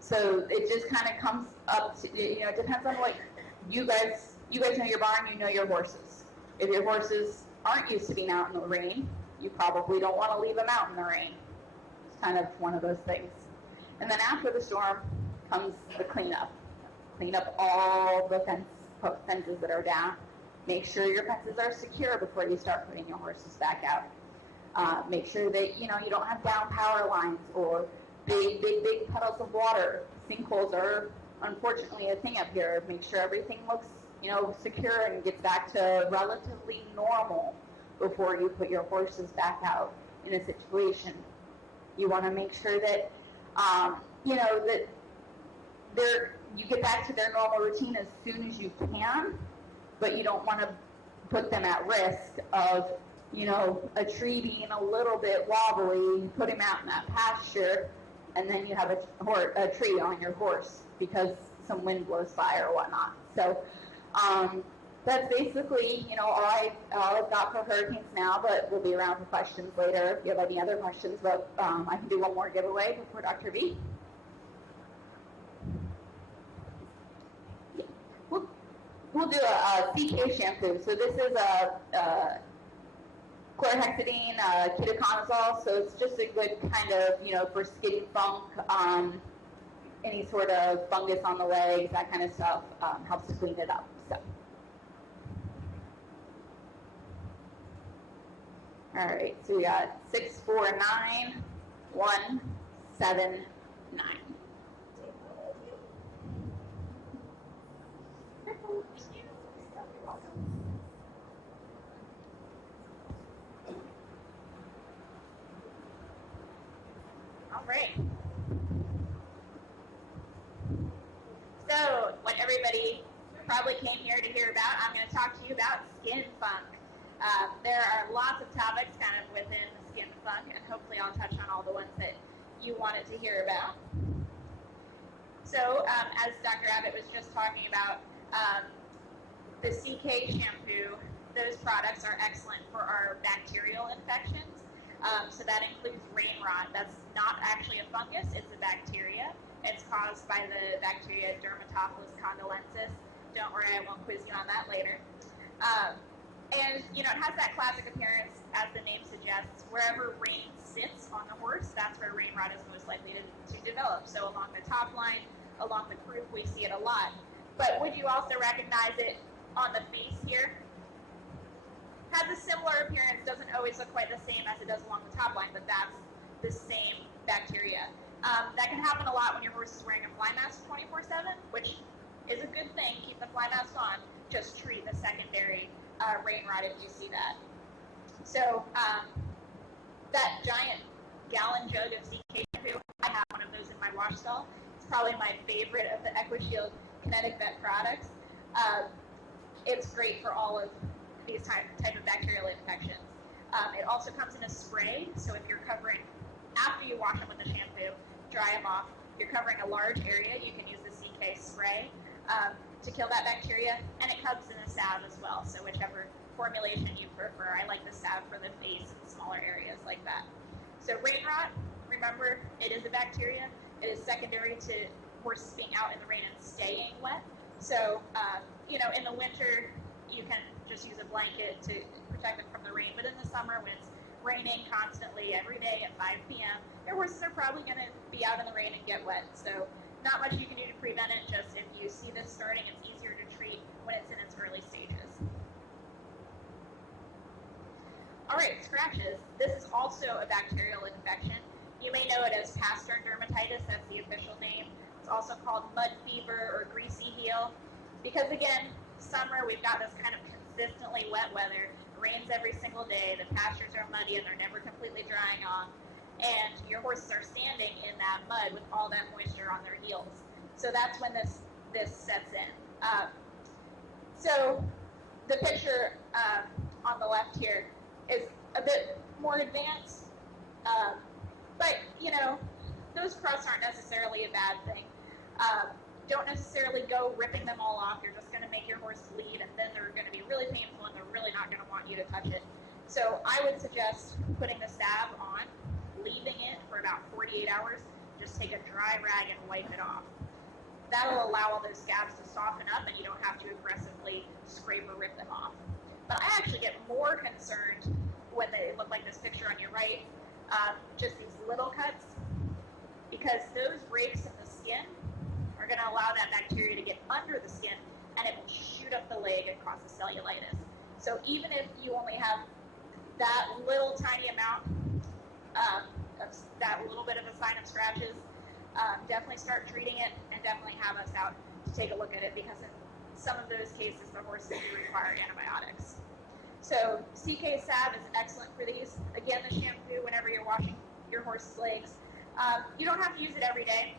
So it just kind of comes up to, it depends on what you guys know your barn, you know your horses. If your horses aren't used to being out in the rain, you probably don't want to leave them out in the rain. It's kind of one of those things. And then after the storm comes the cleanup. Clean up all the fences that are down. Make sure your fences are secure before you start putting your horses back out. Make sure that, you don't have down power lines or big puddles of water. Sinkholes are unfortunately a thing up here. Make sure everything looks, secure and gets back to relatively normal before you put your horses back out in a situation. You want to make sure that that you get back to their normal routine as soon as you can, but you don't want to put them at risk of, a tree being a little bit wobbly. You put him out in that pasture, and then you have a tree on your horse because some wind blows by or whatnot. So that's basically, all I've got for hurricanes now, but we'll be around for questions later if you have any other questions. But I can do one more giveaway before Dr. B. We'll do a CK shampoo. So this is a chlorhexidine, ketoconazole. So it's just a good kind of, for skin funk, any sort of fungus on the legs, that kind of stuff, helps to clean it up. So. All right, so we got 649 179. All right. So, what everybody probably came here to hear about, I'm going to talk to you about skin funk. There are lots of topics kind of within skin funk, and hopefully I'll touch on all the ones that you wanted to hear about. So, as Dr. Abbott was just talking about, the CK shampoo, those products are excellent for our bacterial infections. So that includes rain rot. That's not actually a fungus, it's a bacteria. It's caused by the bacteria Dermatophilus condylensis. Don't worry, I won't quiz you on that later. And it has that classic appearance, as the name suggests, wherever rain sits on the horse, that's where rain rot is most likely to develop. So along the top line, along the croup, we see it a lot. But would you also recognize it on the face here? Has a similar appearance, doesn't always look quite the same as it does along the top line, but that's the same bacteria. That can happen a lot when your horse is wearing a fly mask 24/7, which is a good thing. Keep the fly mask on. Just treat the secondary rain rot if you see that. So that giant gallon jug of CK shampoo, I have one of those in my wash stall. It's probably my favorite of the EquiShield Kinetic Vet products. It's great for all of these type of bacterial infections. It also comes in a spray, so if you're covering, after you wash them with the shampoo, dry them off, you're covering a large area, you can use the CK spray to kill that bacteria, and it comes in a salve as well, so whichever formulation you prefer. I like the salve for the face and smaller areas like that. So rain rot, remember, it is a bacteria. It is secondary to horses being out in the rain and staying wet. So, in the winter, you can just use a blanket to protect them from the rain. But in the summer, when it's raining constantly every day at 5 p.m., your horses are probably going to be out in the rain and get wet. So not much you can do to prevent it. Just if you see this starting, it's easier to treat when it's in its early stages. All right, scratches. This is also a bacterial infection. You may know it as pastern dermatitis. That's the official name. It's also called mud fever or greasy heel. Because again, summer, we've got this kind of consistently wet weather. It rains every single day. The pastures are muddy and they're never completely drying off. And your horses are standing in that mud with all that moisture on their heels. So that's when this sets in. So the picture on the left here is a bit more advanced. But, those crusts aren't necessarily a bad thing. Don't necessarily go ripping them all off. You're just going to make your horse bleed, and then they're going to be really painful, and they're really not going to want you to touch it. So I would suggest putting the salve on, leaving it for about 48 hours. Just take a dry rag and wipe it off. That'll allow all those scabs to soften up, and you don't have to aggressively scrape or rip them off. But I actually get more concerned when they look like this picture on your right, just these little cuts, because those breaks in the skin are going to allow that bacteria to get under the skin, and it will shoot up the leg and cause a cellulitis. So even if you only have that little tiny amount of that little bit of a sign of scratches, definitely start treating it, and definitely have us out to take a look at it, because in some of those cases, the horses do require antibiotics. So CK salve is excellent for these. Again, the shampoo, whenever you're washing your horse's legs, you don't have to use it every day.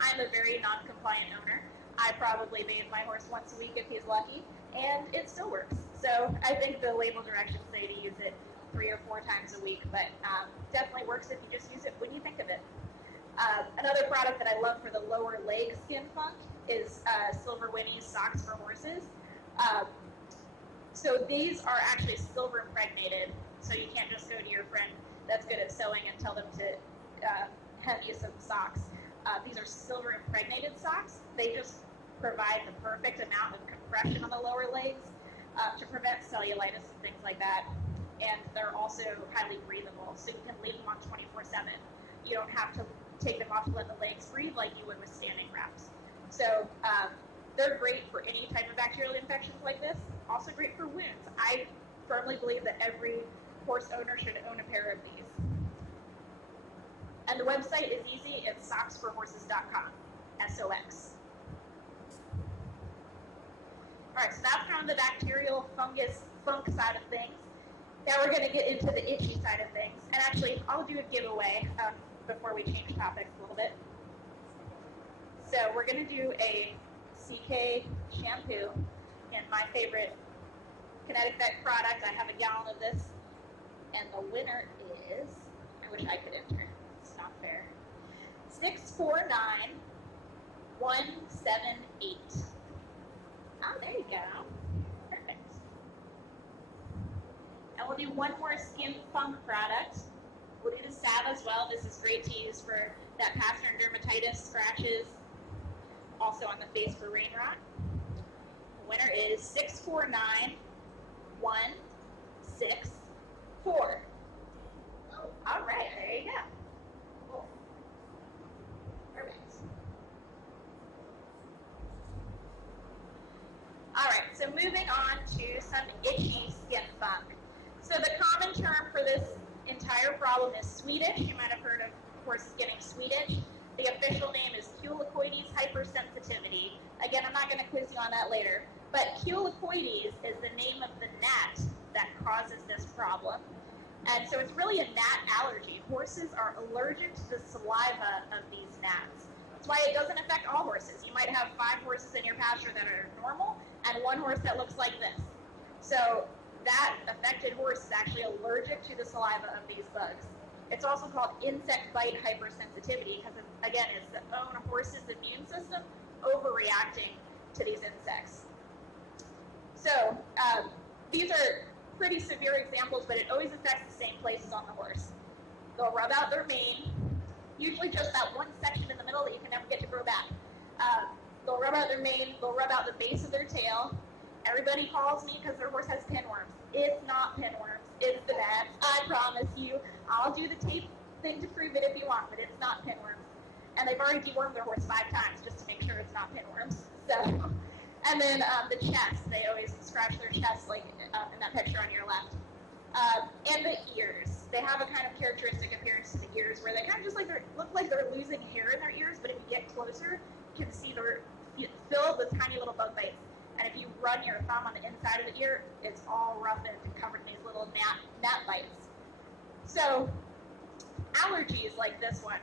I'm a very non-compliant owner. I probably bathe my horse once a week if he's lucky, and it still works. So I think the label directions say to use it 3 or 4 times a week, but definitely works if you just use it when you think of it. Another product that I love for the lower leg skin funk is Silver Winnie's socks for horses. So these are actually silver impregnated, so you can't just go to your friend that's good at sewing and tell them to hem you some socks. These are silver impregnated socks. They just provide the perfect amount of compression on the lower legs to prevent cellulitis and things like that. And they're also highly breathable, so you can leave them on 24/7. You don't have to take them off to let the legs breathe like you would with standing wraps. So they're great for any type of bacterial infections like this. Also great for wounds. I firmly believe that every horse owner should own a pair of these. And the website is easy. It's socksforhorses.com. SOX. All right, so that's kind of the bacterial fungus funk side of things. Now we're going to get into the itchy side of things. And actually, I'll do a giveaway before we change topics a little bit. So we're going to do a CK shampoo in my favorite Kinetic Vet product. I have a gallon of this. And the winner is, I wish I could enter. It's not fair. 649178. Oh, there you go. Perfect. And we'll do one more skin funk product. We'll do the salve as well. This is great to use for that pattern dermatitis, scratches, also on the face for rain rot. The winner is 649164. Oh, all right, there you go. Cool. Perfect. All right, so moving on to some itchy skin funk. So the common term for this entire problem is Swedish. You might have heard of horses getting Swedish. The official name is Culicoides hypersensitivity. Again, I'm not going to quiz you on that later. But Culicoides is the name of the gnat that causes this problem. And so it's really a gnat allergy. Horses are allergic to the saliva of these gnats. That's why it doesn't affect all horses. You might have 5 horses in your pasture that are normal and 1 horse that looks like this. So that affected horse is actually allergic to the saliva of these bugs. It's also called insect bite hypersensitivity because, again, it's the own horse's immune system overreacting to these insects. So these are pretty severe examples, but it always affects the same places on the horse. They'll rub out their mane, usually just that one section in the middle that you can never get to grow back. They'll rub out their mane, they'll rub out the base of their tail. Everybody calls me because their horse has pinworms. It's not pinworms, it's the gnats. I promise you. I'll do the tape thing to prove it if you want, but it's not pinworms. And they've already dewormed their horse 5 times just to make sure it's not pinworms. So, and then the chest, they always scratch their chest like in that picture on your left. And the ears. They have a kind of characteristic appearance to the ears where they kind of just like look like they're losing hair in their ears, but if you get closer, you can see they're filled with tiny little bug bites. And if you run your thumb on the inside of the ear, it's all roughened and covered in these little gnat bites. So allergies like this one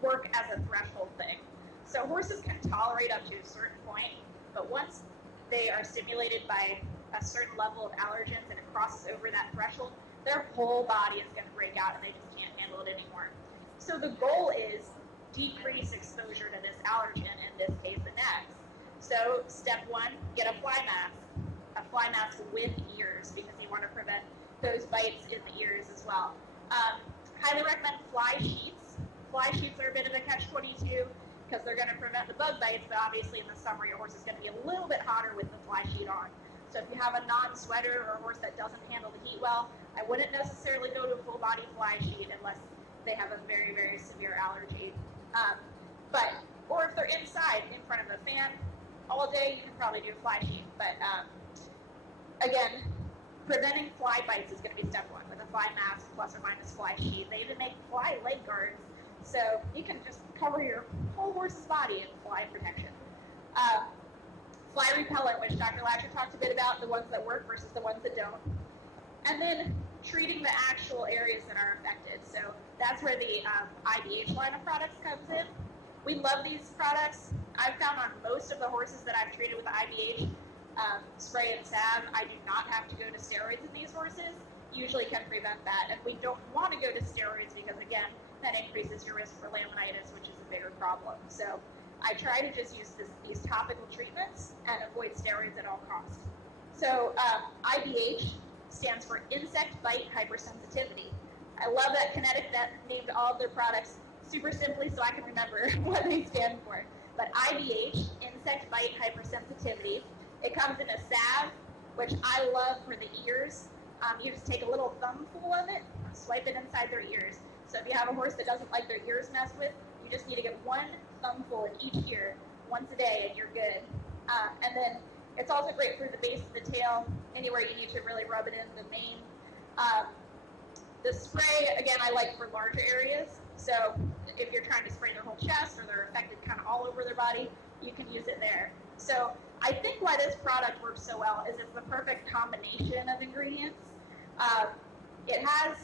work as a threshold thing. So horses can tolerate up to a certain point, but once they are stimulated by a certain level of allergens and it crosses over that threshold, their whole body is going to break out and they just can't handle it anymore. So the goal is decrease exposure to this allergen, in this case the gnats. So step 1, get a fly mask with ears because you want to prevent those bites in the ears as well. Highly recommend fly sheets. Fly sheets are a bit of a catch-22 because they're going to prevent the bug bites, but obviously in the summer your horse is going to be a little bit hotter with the fly sheet on. So if you have a non-sweater or a horse that doesn't handle the heat well, I wouldn't necessarily go to a full-body fly sheet unless they have a very, very severe allergy. Or if they're inside in front of a fan all day, you can probably do a fly sheet. But again, preventing fly bites is going to be step 1 with a fly mask plus or minus fly sheet. They even make fly leg guards, so you can just cover your whole horse's body in fly protection. Fly repellent, which Dr. Lacher talked a bit about, the ones that work versus the ones that don't. And then treating the actual areas that are affected. So that's where the IDH line of products comes in. We love these products. I've found on most of the horses that I've treated with the IBH spray and salve, I do not have to go to steroids in these horses. Usually can prevent that. And we don't want to go to steroids because, again, that increases your risk for laminitis, which is a bigger problem. So I try to just use these topical treatments and avoid steroids at all costs. So IBH stands for insect bite hypersensitivity. I love that Kinetic that named all of their products super simply so I can remember what they stand for. But IBH, insect bite hypersensitivity, it comes in a salve, which I love for the ears. You just take a little thumbful of it, swipe it inside their ears. So if you have a horse that doesn't like their ears messed with, you just need to get one thumbful in each ear once a day and you're good. And then it's also great for the base of the tail, anywhere you need to really rub it in, the mane. The spray, again, I like for larger areas. So if you're trying to spray their whole chest or they're affected kind of all over their body, you can use it there. So I think why this product works so well is it's the perfect combination of ingredients. It has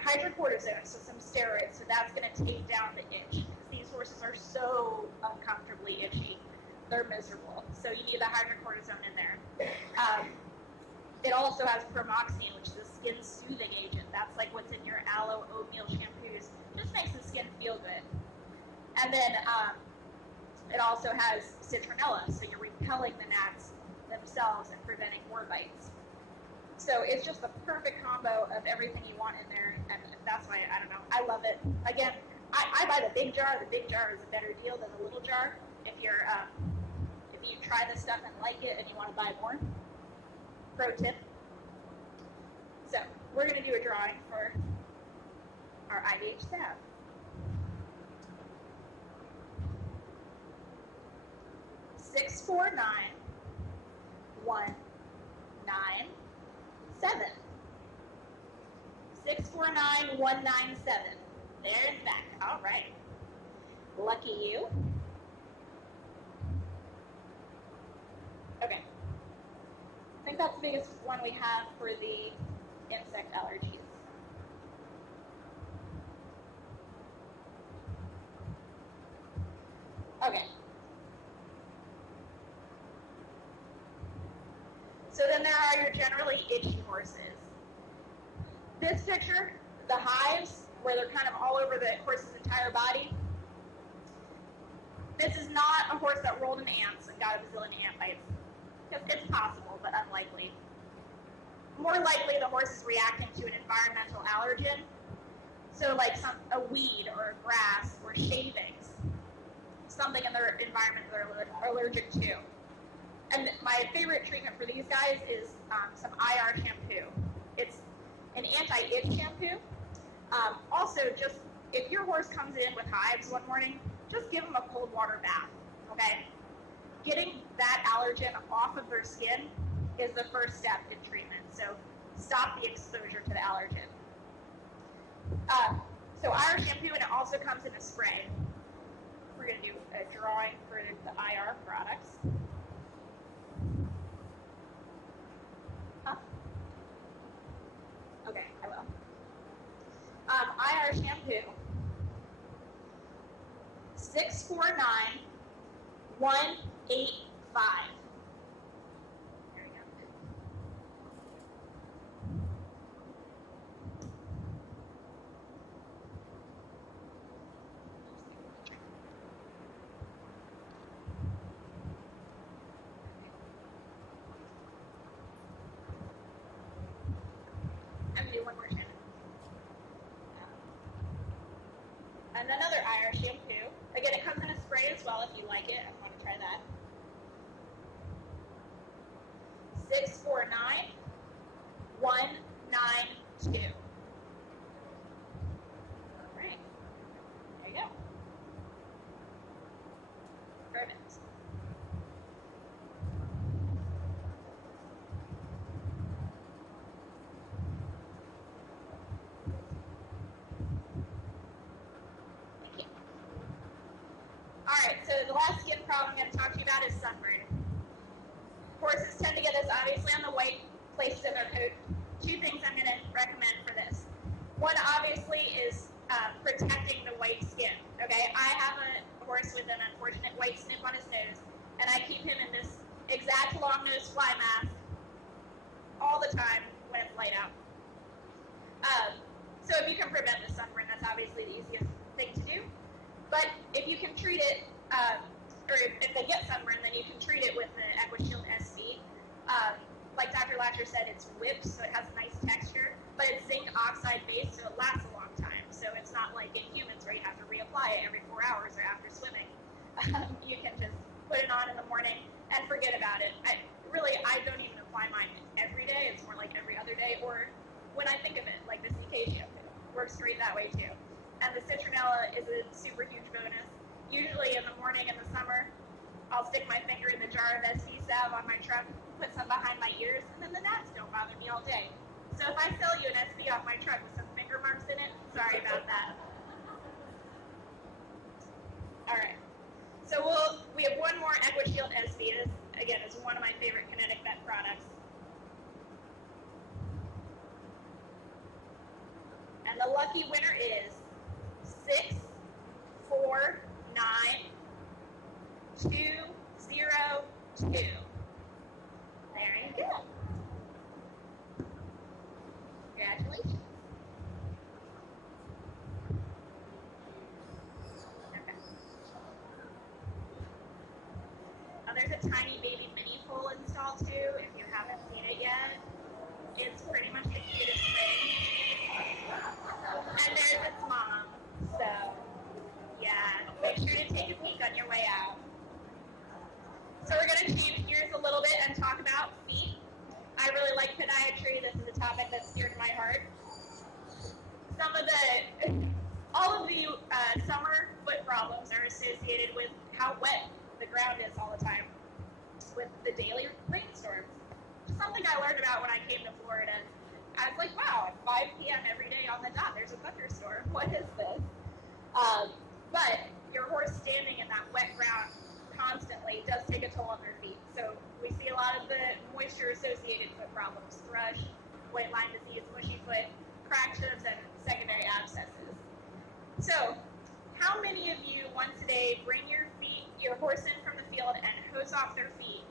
hydrocortisone, so some steroids, so that's going to take down the itch. These horses are so uncomfortably itchy. They're miserable. So you need the hydrocortisone in there. It also has pramoxine, which is a skin soothing agent. That's like what's in your aloe oatmeal shampoos. Just makes the skin feel good. And then it also has citronella, so you're repelling the gnats themselves and preventing more bites. So it's just the perfect combo of everything you want in there, and that's why, I don't know, I love it. Again, I buy the big jar. The big jar is a better deal than the little jar. If you try this stuff and like it and you want to buy more. Pro tip. So we're going to do a drawing for our IBH salve. Six, 4, 9, 1, 9, 7. 6, 4, 9, 1, 9, 7. There and back. All right. Lucky you. Okay. I think that's the biggest one we have for the insect allergies. Okay. So then there are your generally itchy horses. This picture, the hives, where they're kind of all over the horse's entire body. This is not a horse that rolled in ants and got a bazillion ant bites. It's possible, but unlikely. More likely, the horse is reacting to an environmental allergen. So like a weed or a grass or shavings. Something in their environment they're allergic to. And my favorite treatment for these guys is some IR shampoo. It's an anti-itch shampoo. Also, just if your horse comes in with hives one morning, just give them a cold water bath, okay? Getting that allergen off of their skin is the first step in treatment. So stop the exposure to the allergen. So IR shampoo, and it also comes in a spray. We're going to do a drawing for the IR products. Okay, I will. IR shampoo. 649 185. There we go. I'm gonna do one more shampoo. And another IR shampoo. Again, it comes in a spray as well if you like it. I want to try that. 649 192. All right. There you go. Perfect. Alright, so the last skin problem I'm going to talk to you about is sunburn. Horses tend to get this obviously on the white places in their coat. Two things I'm going to recommend for this. One obviously is protecting the white skin. Okay, I have a horse with an unfortunate white snip on his nose, and I keep him in this exact long nose fly mask all the time when it's light out. So if you can prevent the sunburn, that's obviously the easiest thing to do. But if you can treat it, or if they get sunburn, then you can treat it with the EquiShield SV. Like Dr. Lacher said, it's whipped, so it has a nice texture, but it's zinc oxide based, so it lasts a long time. So it's not like in humans where you have to reapply it every 4 hours or after swimming. You can just put it on in the morning and forget about it. I don't even apply mine every day. It's more like every other day, or when I think of it, like the CK shampoo works great that way too. And the citronella is a super huge bonus. Usually in the morning in the summer, I'll stick my finger in the jar of SV salve on my truck, put some behind my ears, and then the gnats don't bother me all day. So if I sell you an SV off my truck with some finger marks in it, sorry about that. All right. So we have one more EquiShield SV. This, again, is one of my favorite Kinetic vet products. And the lucky winner is 649202. There you go. Congratulations. Okay. There's a tiny baby mini foal installed too, if you haven't seen it yet. It's pretty much the cutest thing. And there's its mom. So, yeah, make sure to take a peek on your way out. So we're going to change gears a little bit and talk about feet. I really like podiatry. This is a topic that's dear to my heart. All of the summer foot problems are associated with how wet the ground is all the time with the daily rainstorms. Something I learned about when I came to Florida. I was like, wow, at 5 p.m. every day on the dot, there's a thunderstorm. What is this? But your horse standing in that wet ground constantly does take a toll on their feet. So we see a lot of the moisture-associated foot problems: thrush, white line disease, mushy foot, cracked hooves, and secondary abscesses. So how many of you once a day bring your horse in from the field and hose off their feet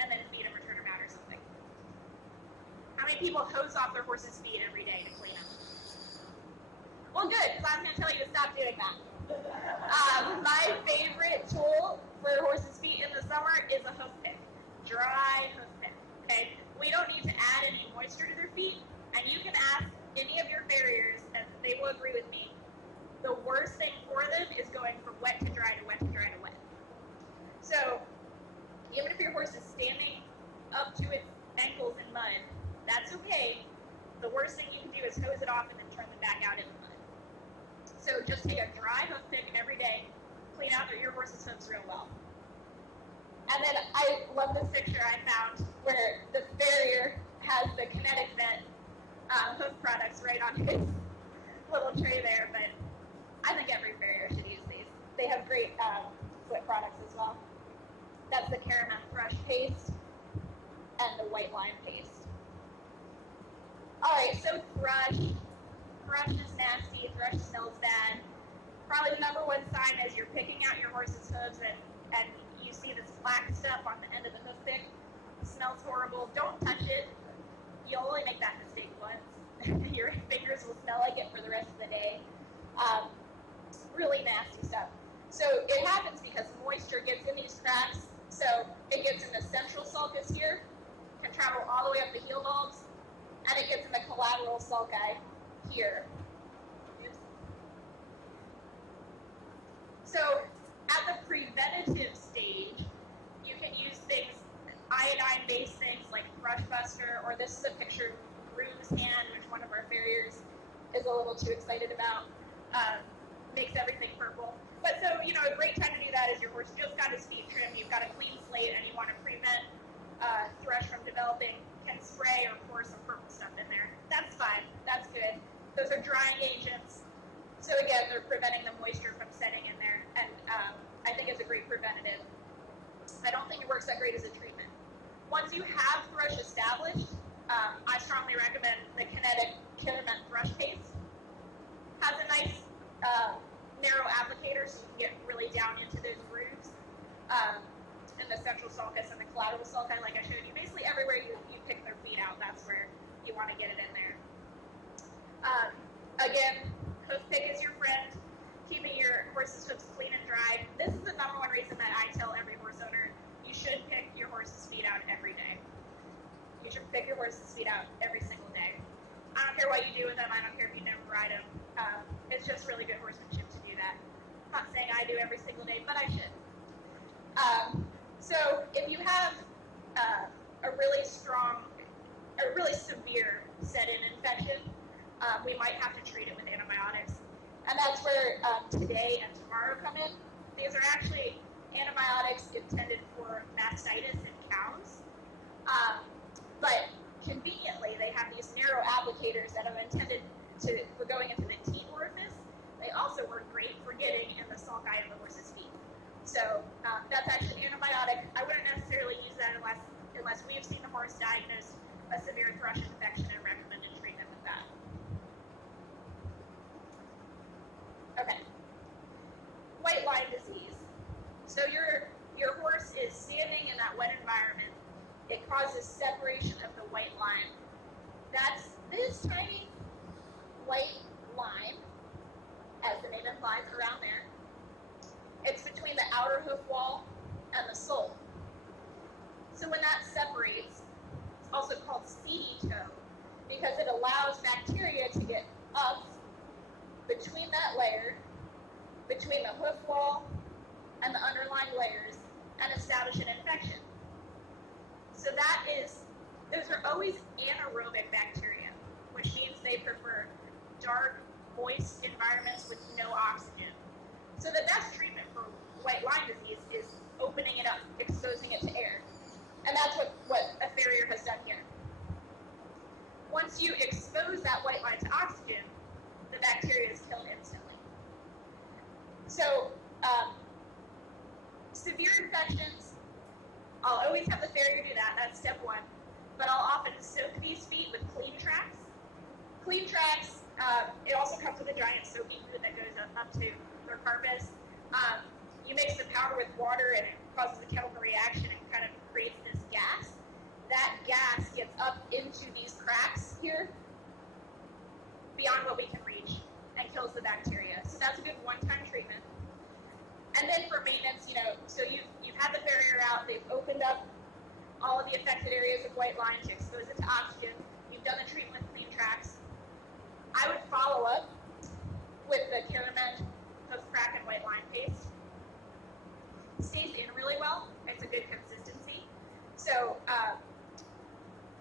and then feed them or turn them out or something? How many people hose off their horse's feet every day to clean them? Well, good, because I was going to tell you to stop doing that. My favorite tool for horses' feet in the summer is a hoof pick, dry hoof pick. Okay, we don't need to add any moisture to their feet, and you can ask any of your farriers, and they will agree with me. The worst thing for them is going from wet to dry to wet to dry to wet. So even if your horse is standing up to its ankles in mud, that's okay. The worst thing you can do is hose it off and then turn them back out in the mud. So just take a dry hoof pick every day, clean out your horse's hooves real well. And then I love this picture I found where the farrier has the Kinetic Vet hoof products right on his little tray there, but I think every farrier should use these. They have great foot products as well. That's the caramel thrush paste and the white lime paste. All right, so thrush. Thrush is nasty. Thrush smells bad. Probably the number one sign is you're picking out your horse's hooves and you see this black stuff on the end of the hoof pick. It smells horrible. Don't touch it. You'll only make that mistake once. Your fingers will smell like it for the rest of the day. Really nasty stuff. So it happens because moisture gets in these cracks. So it gets in the central sulcus here, can travel all the way up the heel bulbs, and it gets in the collateral sulci here. Oops. So at the preventative stage, you can use things, iodine-based things like Thrush Buster, or this is a picture of Groom's hand, which one of our farriers is a little too excited about. Makes everything purple. But so, a great time to do that is your horse just got his feet trimmed, you've got a clean slate, and you want to prevent thrush from developing, can spray or pour some purple stuff in there. That's fine. That's good. Those are drying agents. So again, they're preventing the moisture from setting in there, and I think it's a great preventative. I don't think it works that great as a treatment. Once you have thrush established, I strongly recommend the Kinetic Caramel Thrush Paste. Has a nice narrow applicators so you can get really down into those grooves. And the central sulcus and the collateral sulci, like I showed you, basically everywhere you pick their feet out, that's where you want to get it in there. Again, hoof pick is your friend. Keeping your horse's hoofs clean and dry. This is the number one reason that I tell every horse owner, you should pick your horse's feet out every day. You should pick your horse's feet out every single day. I don't care what you do with them. I don't care if you never ride them. It's just really good horsemanship to do that. I'm not saying I do every single day, but I should. So if you have a really severe set-in infection, we might have to treat it with antibiotics. And that's where today and tomorrow come in. These are actually antibiotics intended for mastitis in cows. But conveniently, they have these narrow applicators that are intended for going into the teat orifice. They also work great for getting in the sulci of the horse's feet. So that's actually an antibiotic. I wouldn't necessarily use that unless we've seen the horse diagnose a severe thrush infection and recommended treatment with that. Okay. White line disease. So your horse is standing in that wet environment. It causes separation of the white line. That's this tiny white line, as the name implies, around there. It's between the outer hoof wall and the sole. So when that separates, it's also called seedy toe because it allows bacteria to get up between that layer, between the hoof wall and the underlying layers, and establish an infection. So those are always anaerobic bacteria, which means they prefer dark, moist environments with no oxygen. So the best treatment for white line disease is opening it up, exposing it to air. And that's what a farrier has done here. Once you expose that white line to oxygen, the bacteria is killed instantly. So severe infections, I'll always have the farrier do that. That's step one. But I'll often soak these feet with clean tracks. Clean tracks, it also comes with a giant soaking fluid that goes up to their carpus. You mix the powder with water and it causes a chemical reaction and kind of creates this gas. That gas gets up into these cracks here beyond what we can reach and kills the bacteria. So that's a good one-time treatment. And then for maintenance, so you've had the farrier out, they've opened up all of the affected areas of white line to expose it to oxygen. You've done the treatment with clean tracks. I would follow up with the Kinetic hoof crack and white line paste. Stays in really well. It's a good consistency. So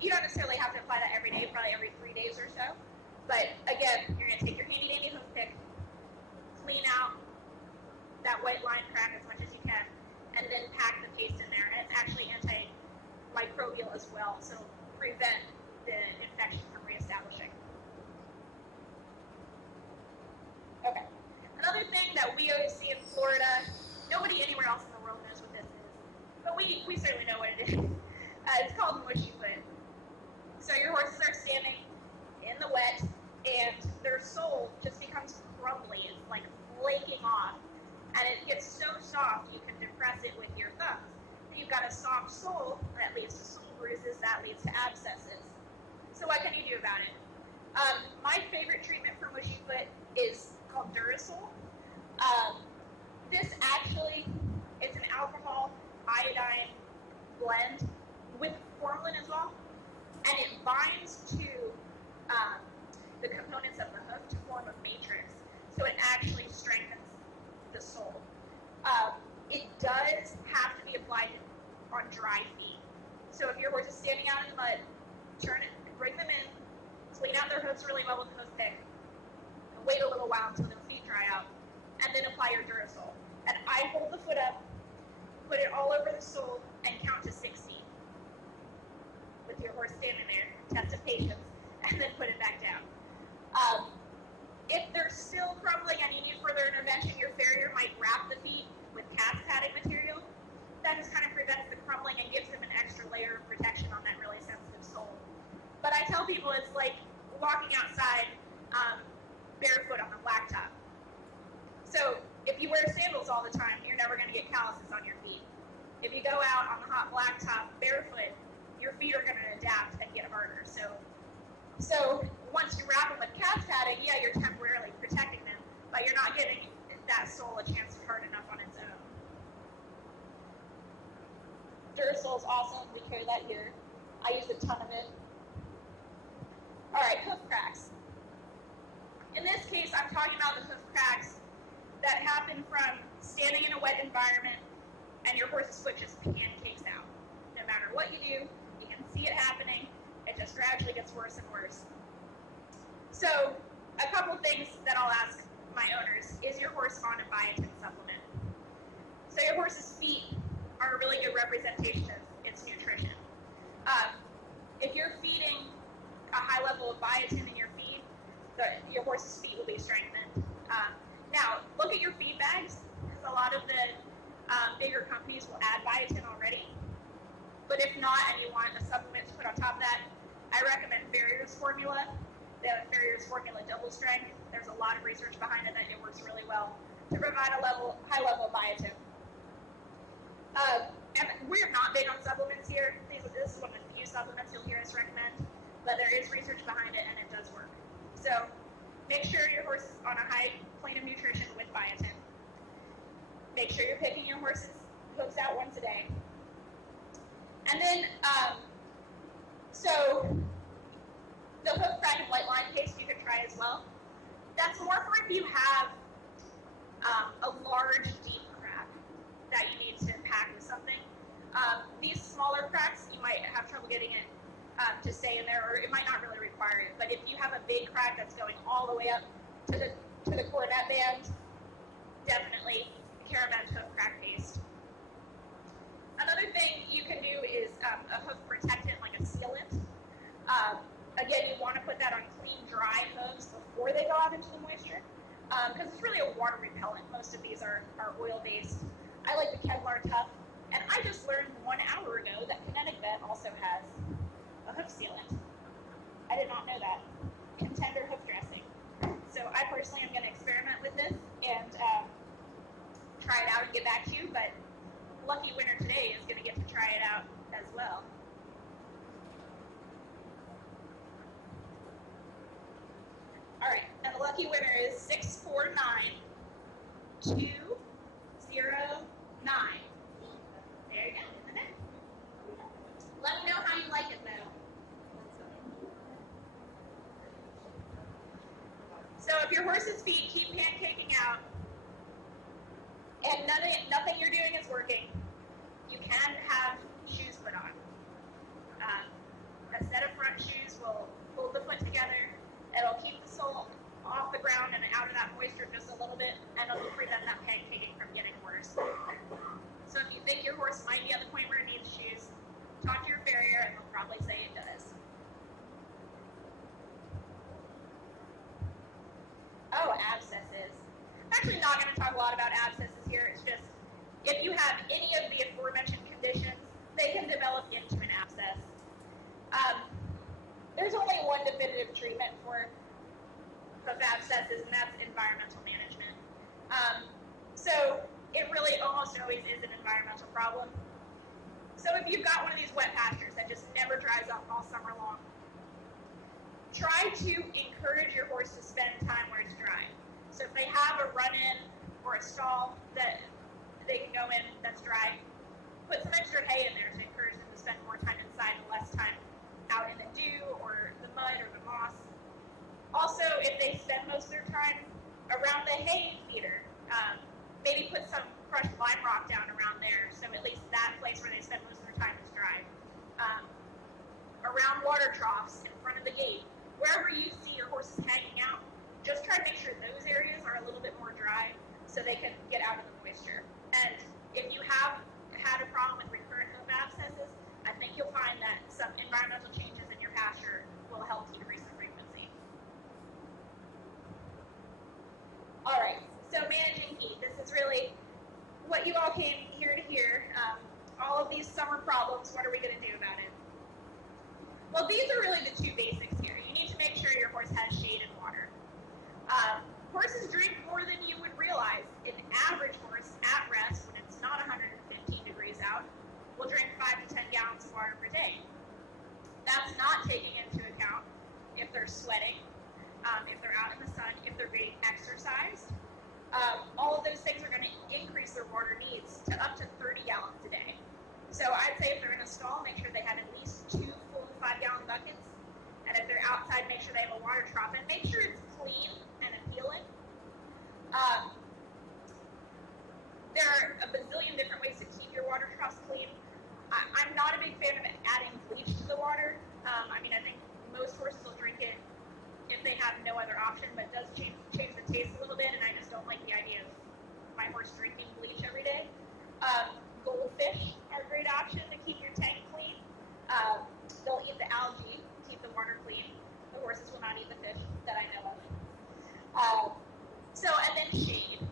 you don't necessarily have to apply that every day, probably every 3 days or so. But again, you're going to take your handy dandy hoof pick, clean out that white line crack as much as you can, and then pack the paste in there. And it's actually antimicrobial as well, so prevent the infection from reestablishing. Okay. Another thing that we always see in Florida, nobody anywhere else in the world knows what this is, but we certainly know what it is. It's called mushy foot. So your horses are standing in the wet, and their sole just becomes crumbly. It's like flaking off, and it gets so soft you can depress it with your thumbs. And you've got a soft sole that leads to sole bruises, that leads to abscesses. So what can you do about it? My favorite treatment for mushy foot is called Durasol. This actually is an alcohol iodine blend with formalin as well, and it binds to the components of the hoof to form a matrix, so it actually strengthens the sole. It does have to be applied on dry feet. So if your horse is standing out in the mud, turn it, bring them in, clean out their hooves really well with the hoof pick, and wait a little while until their feet dry out, and then apply your Durasol. And I hold the foot up, put it all over the sole, and count to 60 with your horse standing there, test of patience, and then put it back down. If they're still crumbling and you need further intervention, your farrier might wrap the feet with cast padding material. That just kind of prevents the crumbling and gives them an extra layer of protection on that really sensitive sole. But I tell people it's like walking outside barefoot on the blacktop. So if you wear sandals all the time, you're never going to get calluses on your feet. If you go out on the hot blacktop barefoot, your feet are going to adapt and get harder. So once you wrap them with calf padding, yeah, you're temporarily protecting them, but you're not giving that sole a chance to harden up on its own. Dursole's awesome. We carry that here. I use a ton of it. All right, hoof cracks. In this case, I'm talking about the hoof cracks that happen from standing in a wet environment and your horse's foot just pancakes out. No matter what you do, you can see it happening. It just gradually gets worse and worse. So a couple things that I'll ask my owners. Is your horse on a biotin supplement? So your horse's feet are a really good representation of its nutrition. If you're feeding a high level of biotin in your feed, your horse's feet will be strengthened. Now, look at your feed bags, because a lot of the bigger companies will add biotin already. But if not, and you want a supplement to put on top of that, I recommend Farrier's formula. They have Farrier's formula double strength. There's a lot of research behind it that it works really well to provide a high level of biotin. And we're not big on supplements here. This is one of the few supplements you'll hear us recommend, but there is research behind it and it does work. So make sure your horse is on a high plane of nutrition with biotin. Make sure you're picking your horse's hooves out once a day. And then, so the hoof crack and white line paste you could try as well. That's more for if you have a large, deep crack that you need to pack with something. These smaller cracks, you might have trouble getting it to stay in there, or it might not really require it. But if you have a big crack that's going all the way up to the coronet band, definitely Caravent hoof crack paste. Another thing you can do is a hoof protectant, like a sealant. Again, you want to put that on clean, dry hooves before they go out into the moisture, because it's really a water repellent. Most of these are oil-based. I like the Kevlar Tough, and I just learned 1 hour ago that Kinetic Vet also has a hoof sealant. I did not know that. Contender hoof dressing. So I personally am going to experiment with this and try it out and get back to you, but lucky winner today is going to get to try it out as well. All right, and the lucky winner is 649209. There you go, in the net. Let me know how you like it, though. So if your horse's feet keep pancaking out, and nothing you're doing is working, you can have shoes put on. A set of front shoes will hold the foot together. It'll keep the sole off the ground and out of that moisture just a little bit, and it'll prevent that pancaking from getting worse. So if you think your horse might be at the point where it needs shoes, talk to your farrier and they'll probably say it does. Oh, abscesses. I'm actually not going to talk a lot about abscesses here. It's just, if you have any of the aforementioned conditions, they can develop into an abscess. There's only one definitive treatment for abscesses, and that's environmental management. So it really almost always is an environmental problem. So if you've got one of these wet pastures that just never dries up all summer long, try to encourage your horse to spend time where it's dry. So if they have a run-in or a stall that they can go in that's dry, put some extra hay in there to encourage them to spend more time inside and less time out in the dew or the mud or the moss. Also, if they spend most of their time around the hay feeder, maybe put some crushed lime rock down around there, so at least that place where they spend most of their time is dry. Around water troughs in front of the gate, wherever you see your horses hanging out, just try to make sure those areas are a little bit more dry so they can get out of the moisture. And if you have had a problem with recurrent hoof abscesses, I think you'll find that some environmental changes in your pasture will help decrease the frequency. All right, so managing heat. This is really what you all came here to hear. All of these summer problems, what are we going to do about it? Well, these are really the two basics here. You need to make sure your horse has shade and water. Horses drink more than you would realize. realize an average horse at rest, when it's not 115 degrees out, will drink 5 to 10 gallons of water per day. That's not taking into account if they're sweating, if they're out in the sun, if they're getting exercised. All of those things are going to increase their water needs to up to 30 gallons a day. So I'd say if they're in a stall, make sure they have at least 2 full 5-gallon buckets. And if they're outside, make sure they have a water trough. And make sure it's clean and appealing. There are a bazillion different ways to keep your water troughs clean. I'm not a big fan of adding bleach to the water. I think most horses will drink it if they have no other option, but it does change the taste a little bit, and I just don't like the idea of my horse drinking bleach every day. Goldfish are a great option to keep your tank clean. They'll eat the algae to keep the water clean. The horses will not eat the fish that I know of. And then shade.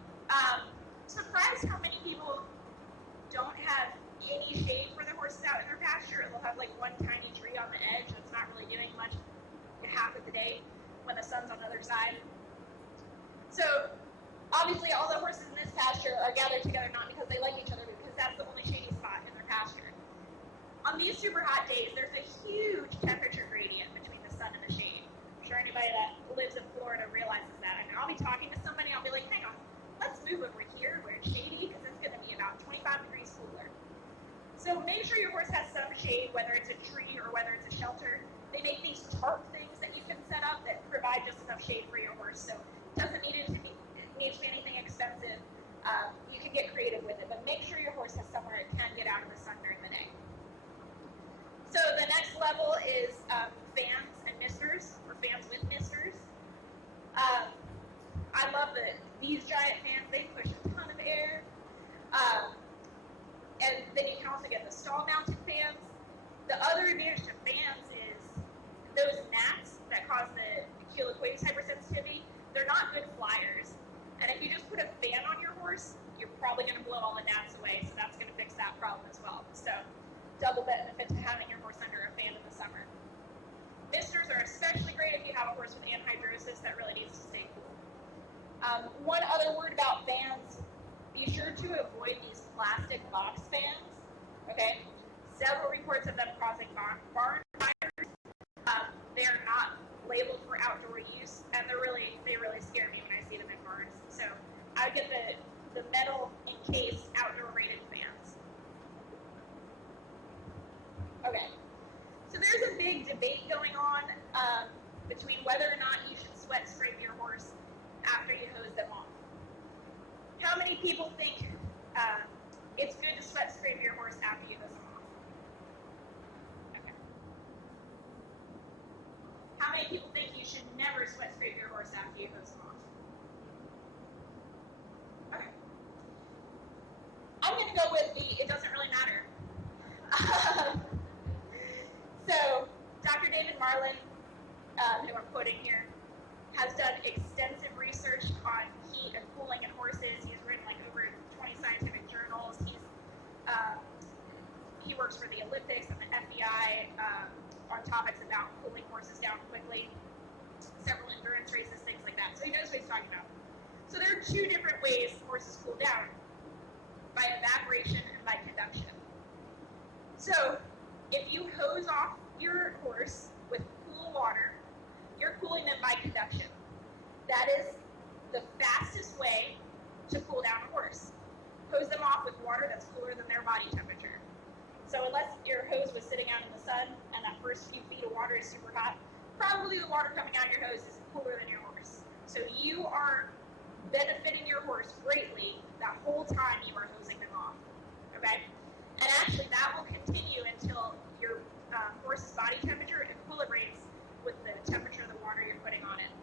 Surprised how many people don't have any shade for their horses out in their pasture. They'll have like one tiny tree on the edge that's not really doing much half of the day when the sun's on the other side. So obviously all the horses in this pasture are gathered together not because they like each other, but because that's the only shady spot in their pasture. On these super hot days, there's a huge temperature gradient between the sun and the shade. I'm sure anybody that lives in Florida realizes that. I'll be talking to somebody, I'll be like, hang on, let's move over here where it's shady because it's going to be about 25 degrees cooler. So make sure your horse has some shade, whether it's a tree or whether it's a shelter. They make these tarp things that you can set up that provide just enough shade for your horse. So it doesn't need to be anything expensive. You can get creative with it, but make sure your horse has somewhere it can get out of the sun during the day. So the next level is fans and misters, or fans with misters. I love these giant fans. They push a ton of air. And then you can also get the stall-mounted fans. The other advantage to fans is those gnats that cause the Culicoides hypersensitivity, they're not good flyers. And if you just put a fan on your horse, you're probably going to blow all the gnats away, so that's going to fix that problem as well. So double benefit to having your horse under a fan in the summer. Misters are especially great if you have a horse with anhydrosis that really needs to stay cool. One other word about fans, be sure to avoid these plastic box fans, okay? Several reports of them causing barn fires. They are not labeled for outdoor use, and they really scare me when I see them in barns. So I would get the metal encased outdoor rated fans. Okay, so there's a big debate going on between whether or not you should sweat scrape your horse after you hose them off. How many people think it's good to sweat scrape your horse after you hose them off? Okay. How many people think you should never sweat scrape your horse after you hose them off? Okay. I'm going to go with it doesn't really matter. So, Dr. David Marlin, who I'm quoting here, has done extensive research on heat and cooling in horses. He's written like over 20 scientific journals. He works for the Olympics and the FBI on topics about cooling horses down quickly, several endurance races, things like that. So he knows what he's talking about. So there are two different ways horses cool down, by evaporation and by conduction. So if you hose off your horse with cool water, you're cooling them by conduction. That is the fastest way to cool down a horse. Hose them off with water that's cooler than their body temperature. So unless your hose was sitting out in the sun and that first few feet of water is super hot, probably the water coming out of your hose is cooler than your horse. So you are benefiting your horse greatly that whole time you are hosing them off. Okay? And actually that will continue until your horse's body temperature equilibrates with the temperature of the water you're putting on it.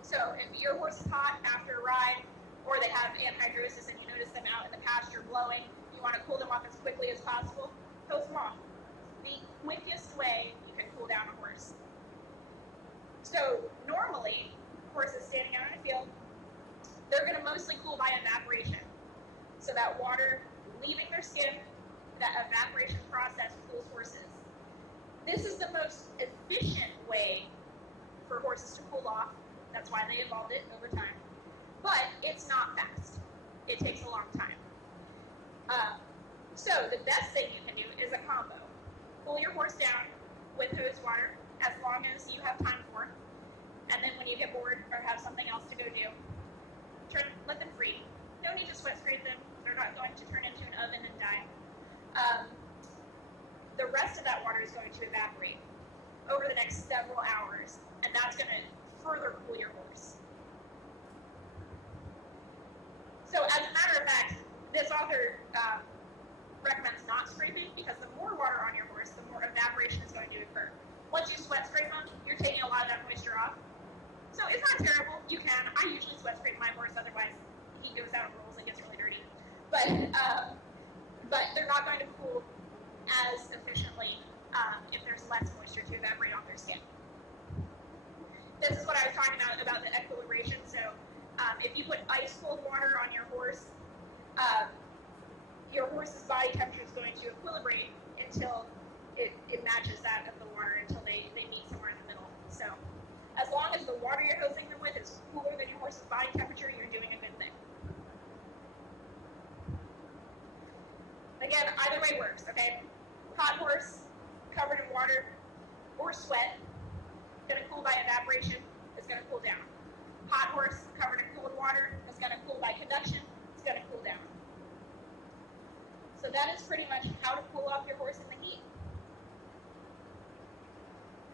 So if your horse is hot after a ride, or they have anhydrosis and you notice them out in the pasture blowing, you want to cool them off as quickly as possible, hose them off. The quickest way you can cool down a horse. So normally, horses standing out in a field, they're going to mostly cool by evaporation. So that water leaving their skin, that evaporation process cools horses. This is the most efficient way for horses to cool off. That's why they evolved it over time. but it's not fast. It takes a long time. So the best thing you can do is a combo. Cool your horse down with hose water as long as you have time for, and then when you get bored or have something else to go do, let them free. No need to sweat scrape them. They're not going to turn into an oven and die. The rest of that water is going to evaporate over the next several hours, and that's going to further cool your horse. So as a matter of fact, this author recommends not scraping because the more water on your horse, the more evaporation is going to occur. Once you sweat scrape them, you're taking a lot of that moisture off. So it's not terrible. You can. I usually sweat scrape my horse, otherwise he goes out and rolls and gets really dirty. But they're not going to cool as efficiently if there's less moisture to evaporate off their skin. This is what I was talking about the equilibration. So if you put ice cold water on your horse's body temperature is going to equilibrate until it matches that of the water, until they meet somewhere in the middle. So as long as the water you're hosing them with is cooler than your horse's body temperature, you're doing a good thing. Again, either way works, okay? Hot horse, covered in water or sweat, gonna cool by evaporation, is gonna cool down. Hot horse, covered in cold water, is gonna cool by conduction, it's gonna cool down. So that is pretty much how to cool off your horse in the heat.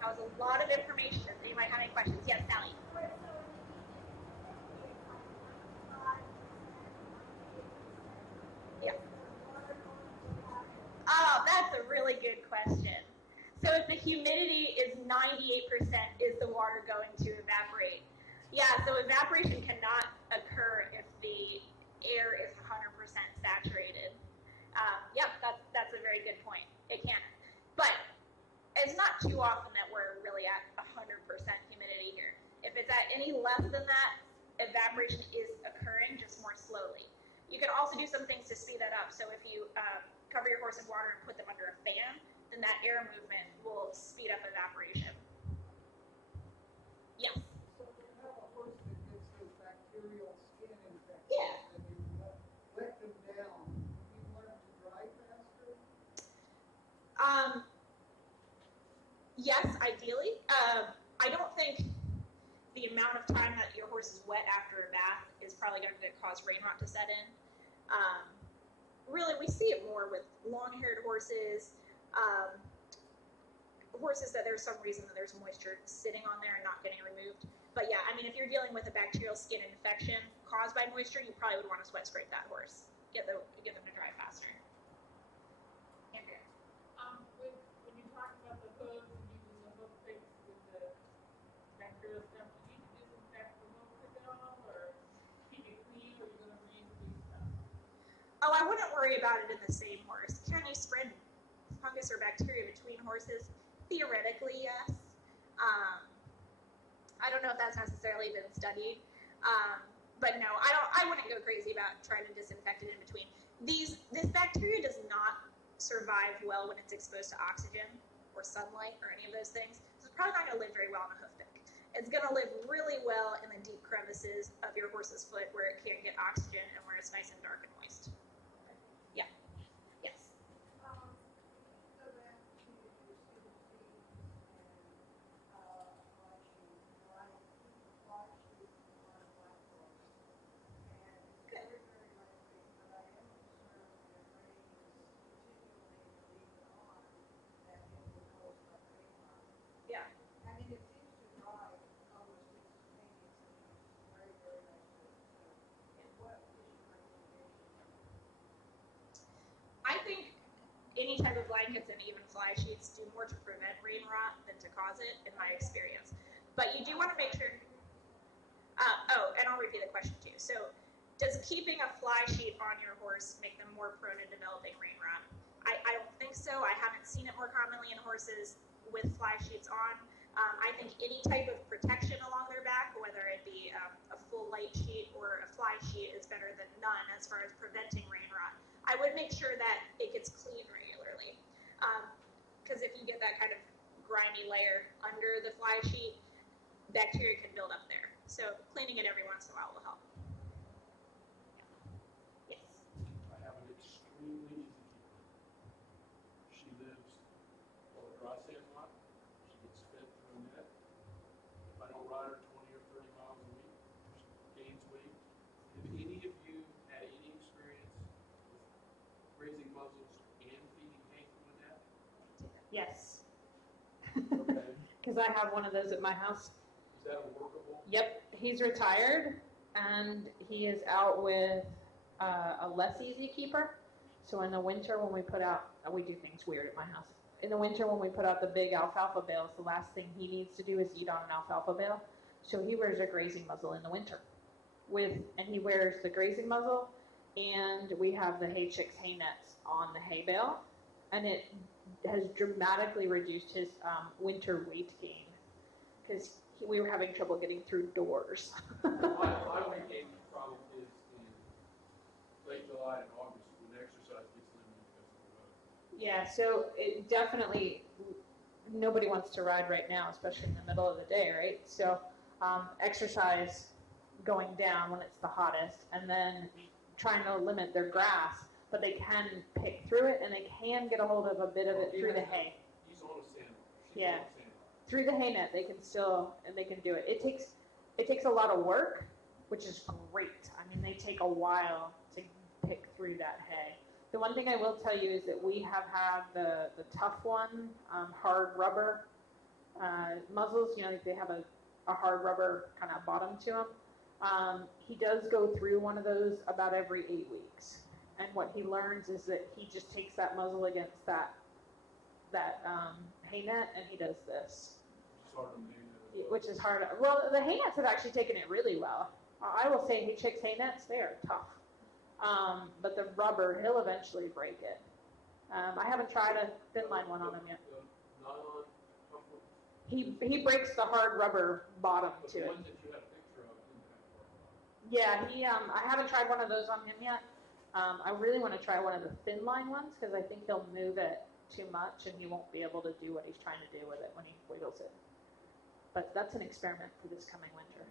That was a lot of information. Does anybody have any questions? Yes, Sally. Yeah. Oh, that's a really good question. So if the humidity is 98%, is the water going to evaporate? Yeah, so evaporation cannot occur if the air is 100% saturated. Yep, that's a very good point. It can't. But it's not too often that we're really at 100% humidity here. If it's at any less than that, evaporation is occurring, just more slowly. You can also do some things to speed that up. So if you cover your horse in water and put them under a fan, then that air movement will speed up evaporation. Yes? So if you have a horse that gets those bacterial skin infections, Yeah. and you let them down, you want them to dry faster? Yes, ideally. I don't think the amount of time that your horse is wet after a bath is probably going to cause rain rot to set in. Really, we see it more with long-haired horses, horses that there's some reason that there's moisture sitting on there and not getting removed. But yeah, I mean, if you're dealing with a bacterial skin infection caused by moisture, you probably would want to sweat scrape that horse. Get them to dry faster. Andrea. When you talk about the hooves and using the hoof picks with the bacterial stuff, do you need to disinfect the hoof pick at all, or keep it clean, or are you going to reuse stuff? Oh, I wouldn't worry about it in the same horse. Can you spread fungus or bacteria between horses? Theoretically, yes. I don't know if that's necessarily been studied, but no, I wouldn't go crazy about trying to disinfect it in between. This bacteria does not survive well when it's exposed to oxygen or sunlight or any of those things. So it's probably not going to live very well on a hoof pick. It's going to live really well in the deep crevices of your horse's foot where it can't get oxygen and where it's nice and dark and moist. Yeah. Yes. Go back to your CDC and fly sheet, fly sheet on a black horse. And it's Good. very, very lightweight, but I am concerned that rain is particularly leave it on, that it will cause like rain rot. Yeah. I mean, it seems to dry almost instantaneously, it's very, very nicely. So, what is your recommendation? I think any type of blankets and even fly sheets do more to prevent rain rot than to cause it, in my experience. But you do want to make sure. And I'll repeat the question too. So, does keeping a fly sheet on your horse make them more prone to developing rain rot? I don't think so. I haven't seen it more commonly in horses with fly sheets on. I think any type of protection along their back, whether it be a full light sheet or a fly sheet, is better than none as far as preventing rain rot. I would make sure that it gets cleaned regularly, because if you get that kind of grimy layer under the fly sheet, bacteria can build up there. So cleaning it every once in a while will help. I have one of those at my house. Is that a workable? Yep, he's retired and he is out with a less easy keeper. So in the winter when we put out, we do things weird at my house. In the winter when we put out the big alfalfa bales, the last thing he needs to do is eat on an alfalfa bale. So he wears a grazing muzzle in the winter. And he wears the grazing muzzle, and we have the hay chicks hay nets on the hay bale, and it has dramatically reduced his winter weight gain because we were having trouble getting through doors. My weight gain problem is in late July and August when exercise gets limited because of the weather. Yeah, so it definitely, nobody wants to ride right now, especially in the middle of the day, right? So exercise going down when it's the hottest, and then trying to limit their grass, but they can pick through it, and they can get a hold of a bit of it through the hay. He's on a sandbar. Yeah. On a sandbar. Through the hay net, they can still, and they can do it. It takes a lot of work, which is great. I mean, they take a while to pick through that hay. The one thing I will tell you is that we have had the tough one, hard rubber muzzles. You know, they have a hard rubber kind of bottom to them. He does go through one of those about every 8 weeks. And what he learns is that he just takes that muzzle against that hay net, and he does this. It's hard to manage. Which is hard. Well, the hay nets have actually taken it really well. I will say, chicks hay nets, they are tough. But the rubber, he'll eventually break it. I haven't tried a thin line one on him yet. Nylon, He breaks the hard rubber bottom but to the it. ones that you had a picture of didn't have a Yeah, I haven't tried one of those on him yet. I really want to try one of the thin line ones because I think he'll move it too much and he won't be able to do what he's trying to do with it when he wiggles it. But that's an experiment for this coming winter.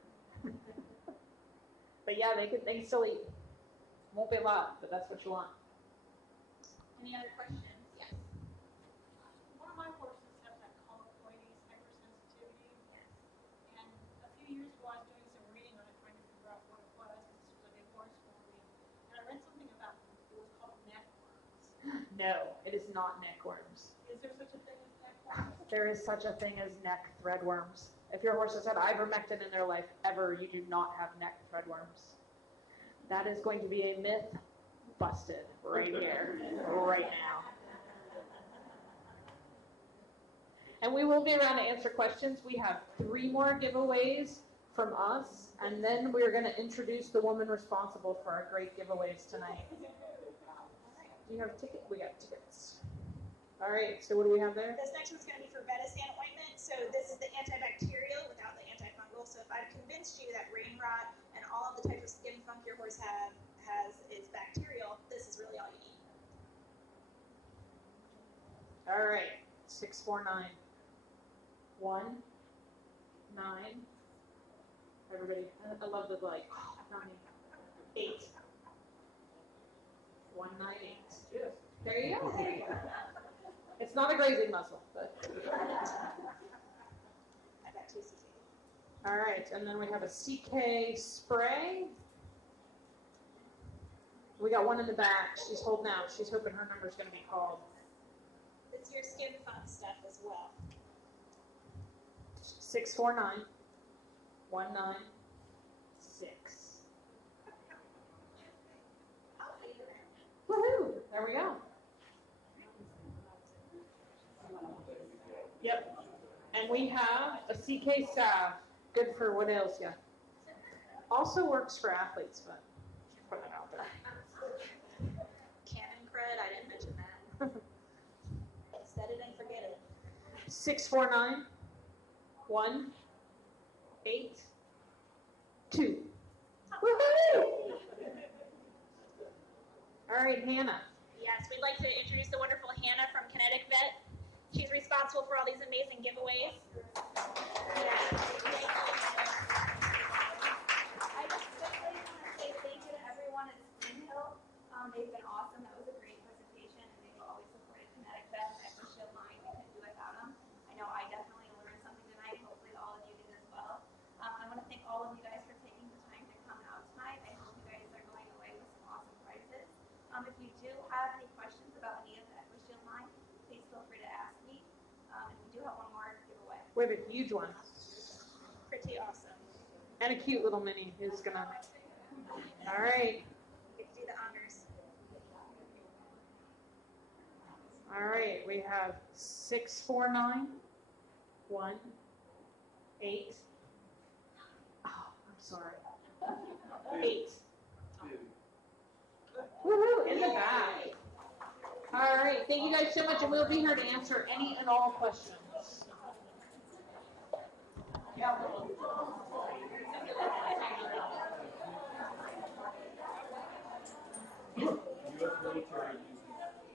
But yeah, they can still eat. Won't be a lot, but that's what you want. Any other questions? Yes. One of my horses has that collocoides hypersensitivity. Yes. And a few years ago, I was doing some reading on it, trying to figure out what it was, because this was a big horse for me. And I read something about it was called neckworms. No, it is not neckworms. Is there such a thing as neckworms? There is such a thing as neck threadworms. If your horse has had ivermectin in their life ever, you do not have neck threadworms. That is going to be a myth busted right here, right now. And we will be around to answer questions. We have 3 more giveaways from us, and then we're going to introduce the woman responsible for our great giveaways tonight. Do you have a ticket? We got tickets. All right, so what do we have there? This next one's going to be for Vetisan ointment. So this is the antibacterial without the antifungal. So if I've convinced you that rain rot and all of the types of skin funk your horse has is bacterial, this is really all you need. All right, 649. 1, 9. Everybody, I love the like. 9, 8. 1, 9, 8. Yes. There you go. It's not a grazing muscle, but. I've got 2 CK. All right, and then we have a CK spray. We got one in the back. She's holding out. She's hoping her number's going to be called. It's your skin funk stuff as well. 649 196. Woohoo! There we go. Yep. And we have a CK salve. Good for what ails ya. Also works for athletes, but just put it out there. Cannon crud, I didn't mention that. Set it and forget it. 649 182. Woohoo! All right, Hannah. Yes, we'd like to introduce the wonderful Hannah from Kinetic Vet. She's responsible for all these amazing giveaways. I just quickly want to say thank you to everyone at Springhill. They've been awesome. That was a great presentation, and they've always supported Kinetic Vet at the Shield line. We couldn't do without them. I know I definitely learned something tonight. Hopefully all of you did as well. I want to thank all of you guys for taking the time to come out tonight. I hope you guys are going away with some awesome prizes. If you do have any questions about any of the Equishield line, please feel free to ask me. And we do have one more giveaway. We have a huge one. Pretty awesome. And a cute little mini who's gonna. All right. You can do the honors. All right. We have 649, 1, 8. Oh, I'm sorry. 8. Woohoo! In the back. All right. Thank you guys so much, and we'll be here to answer any and all questions.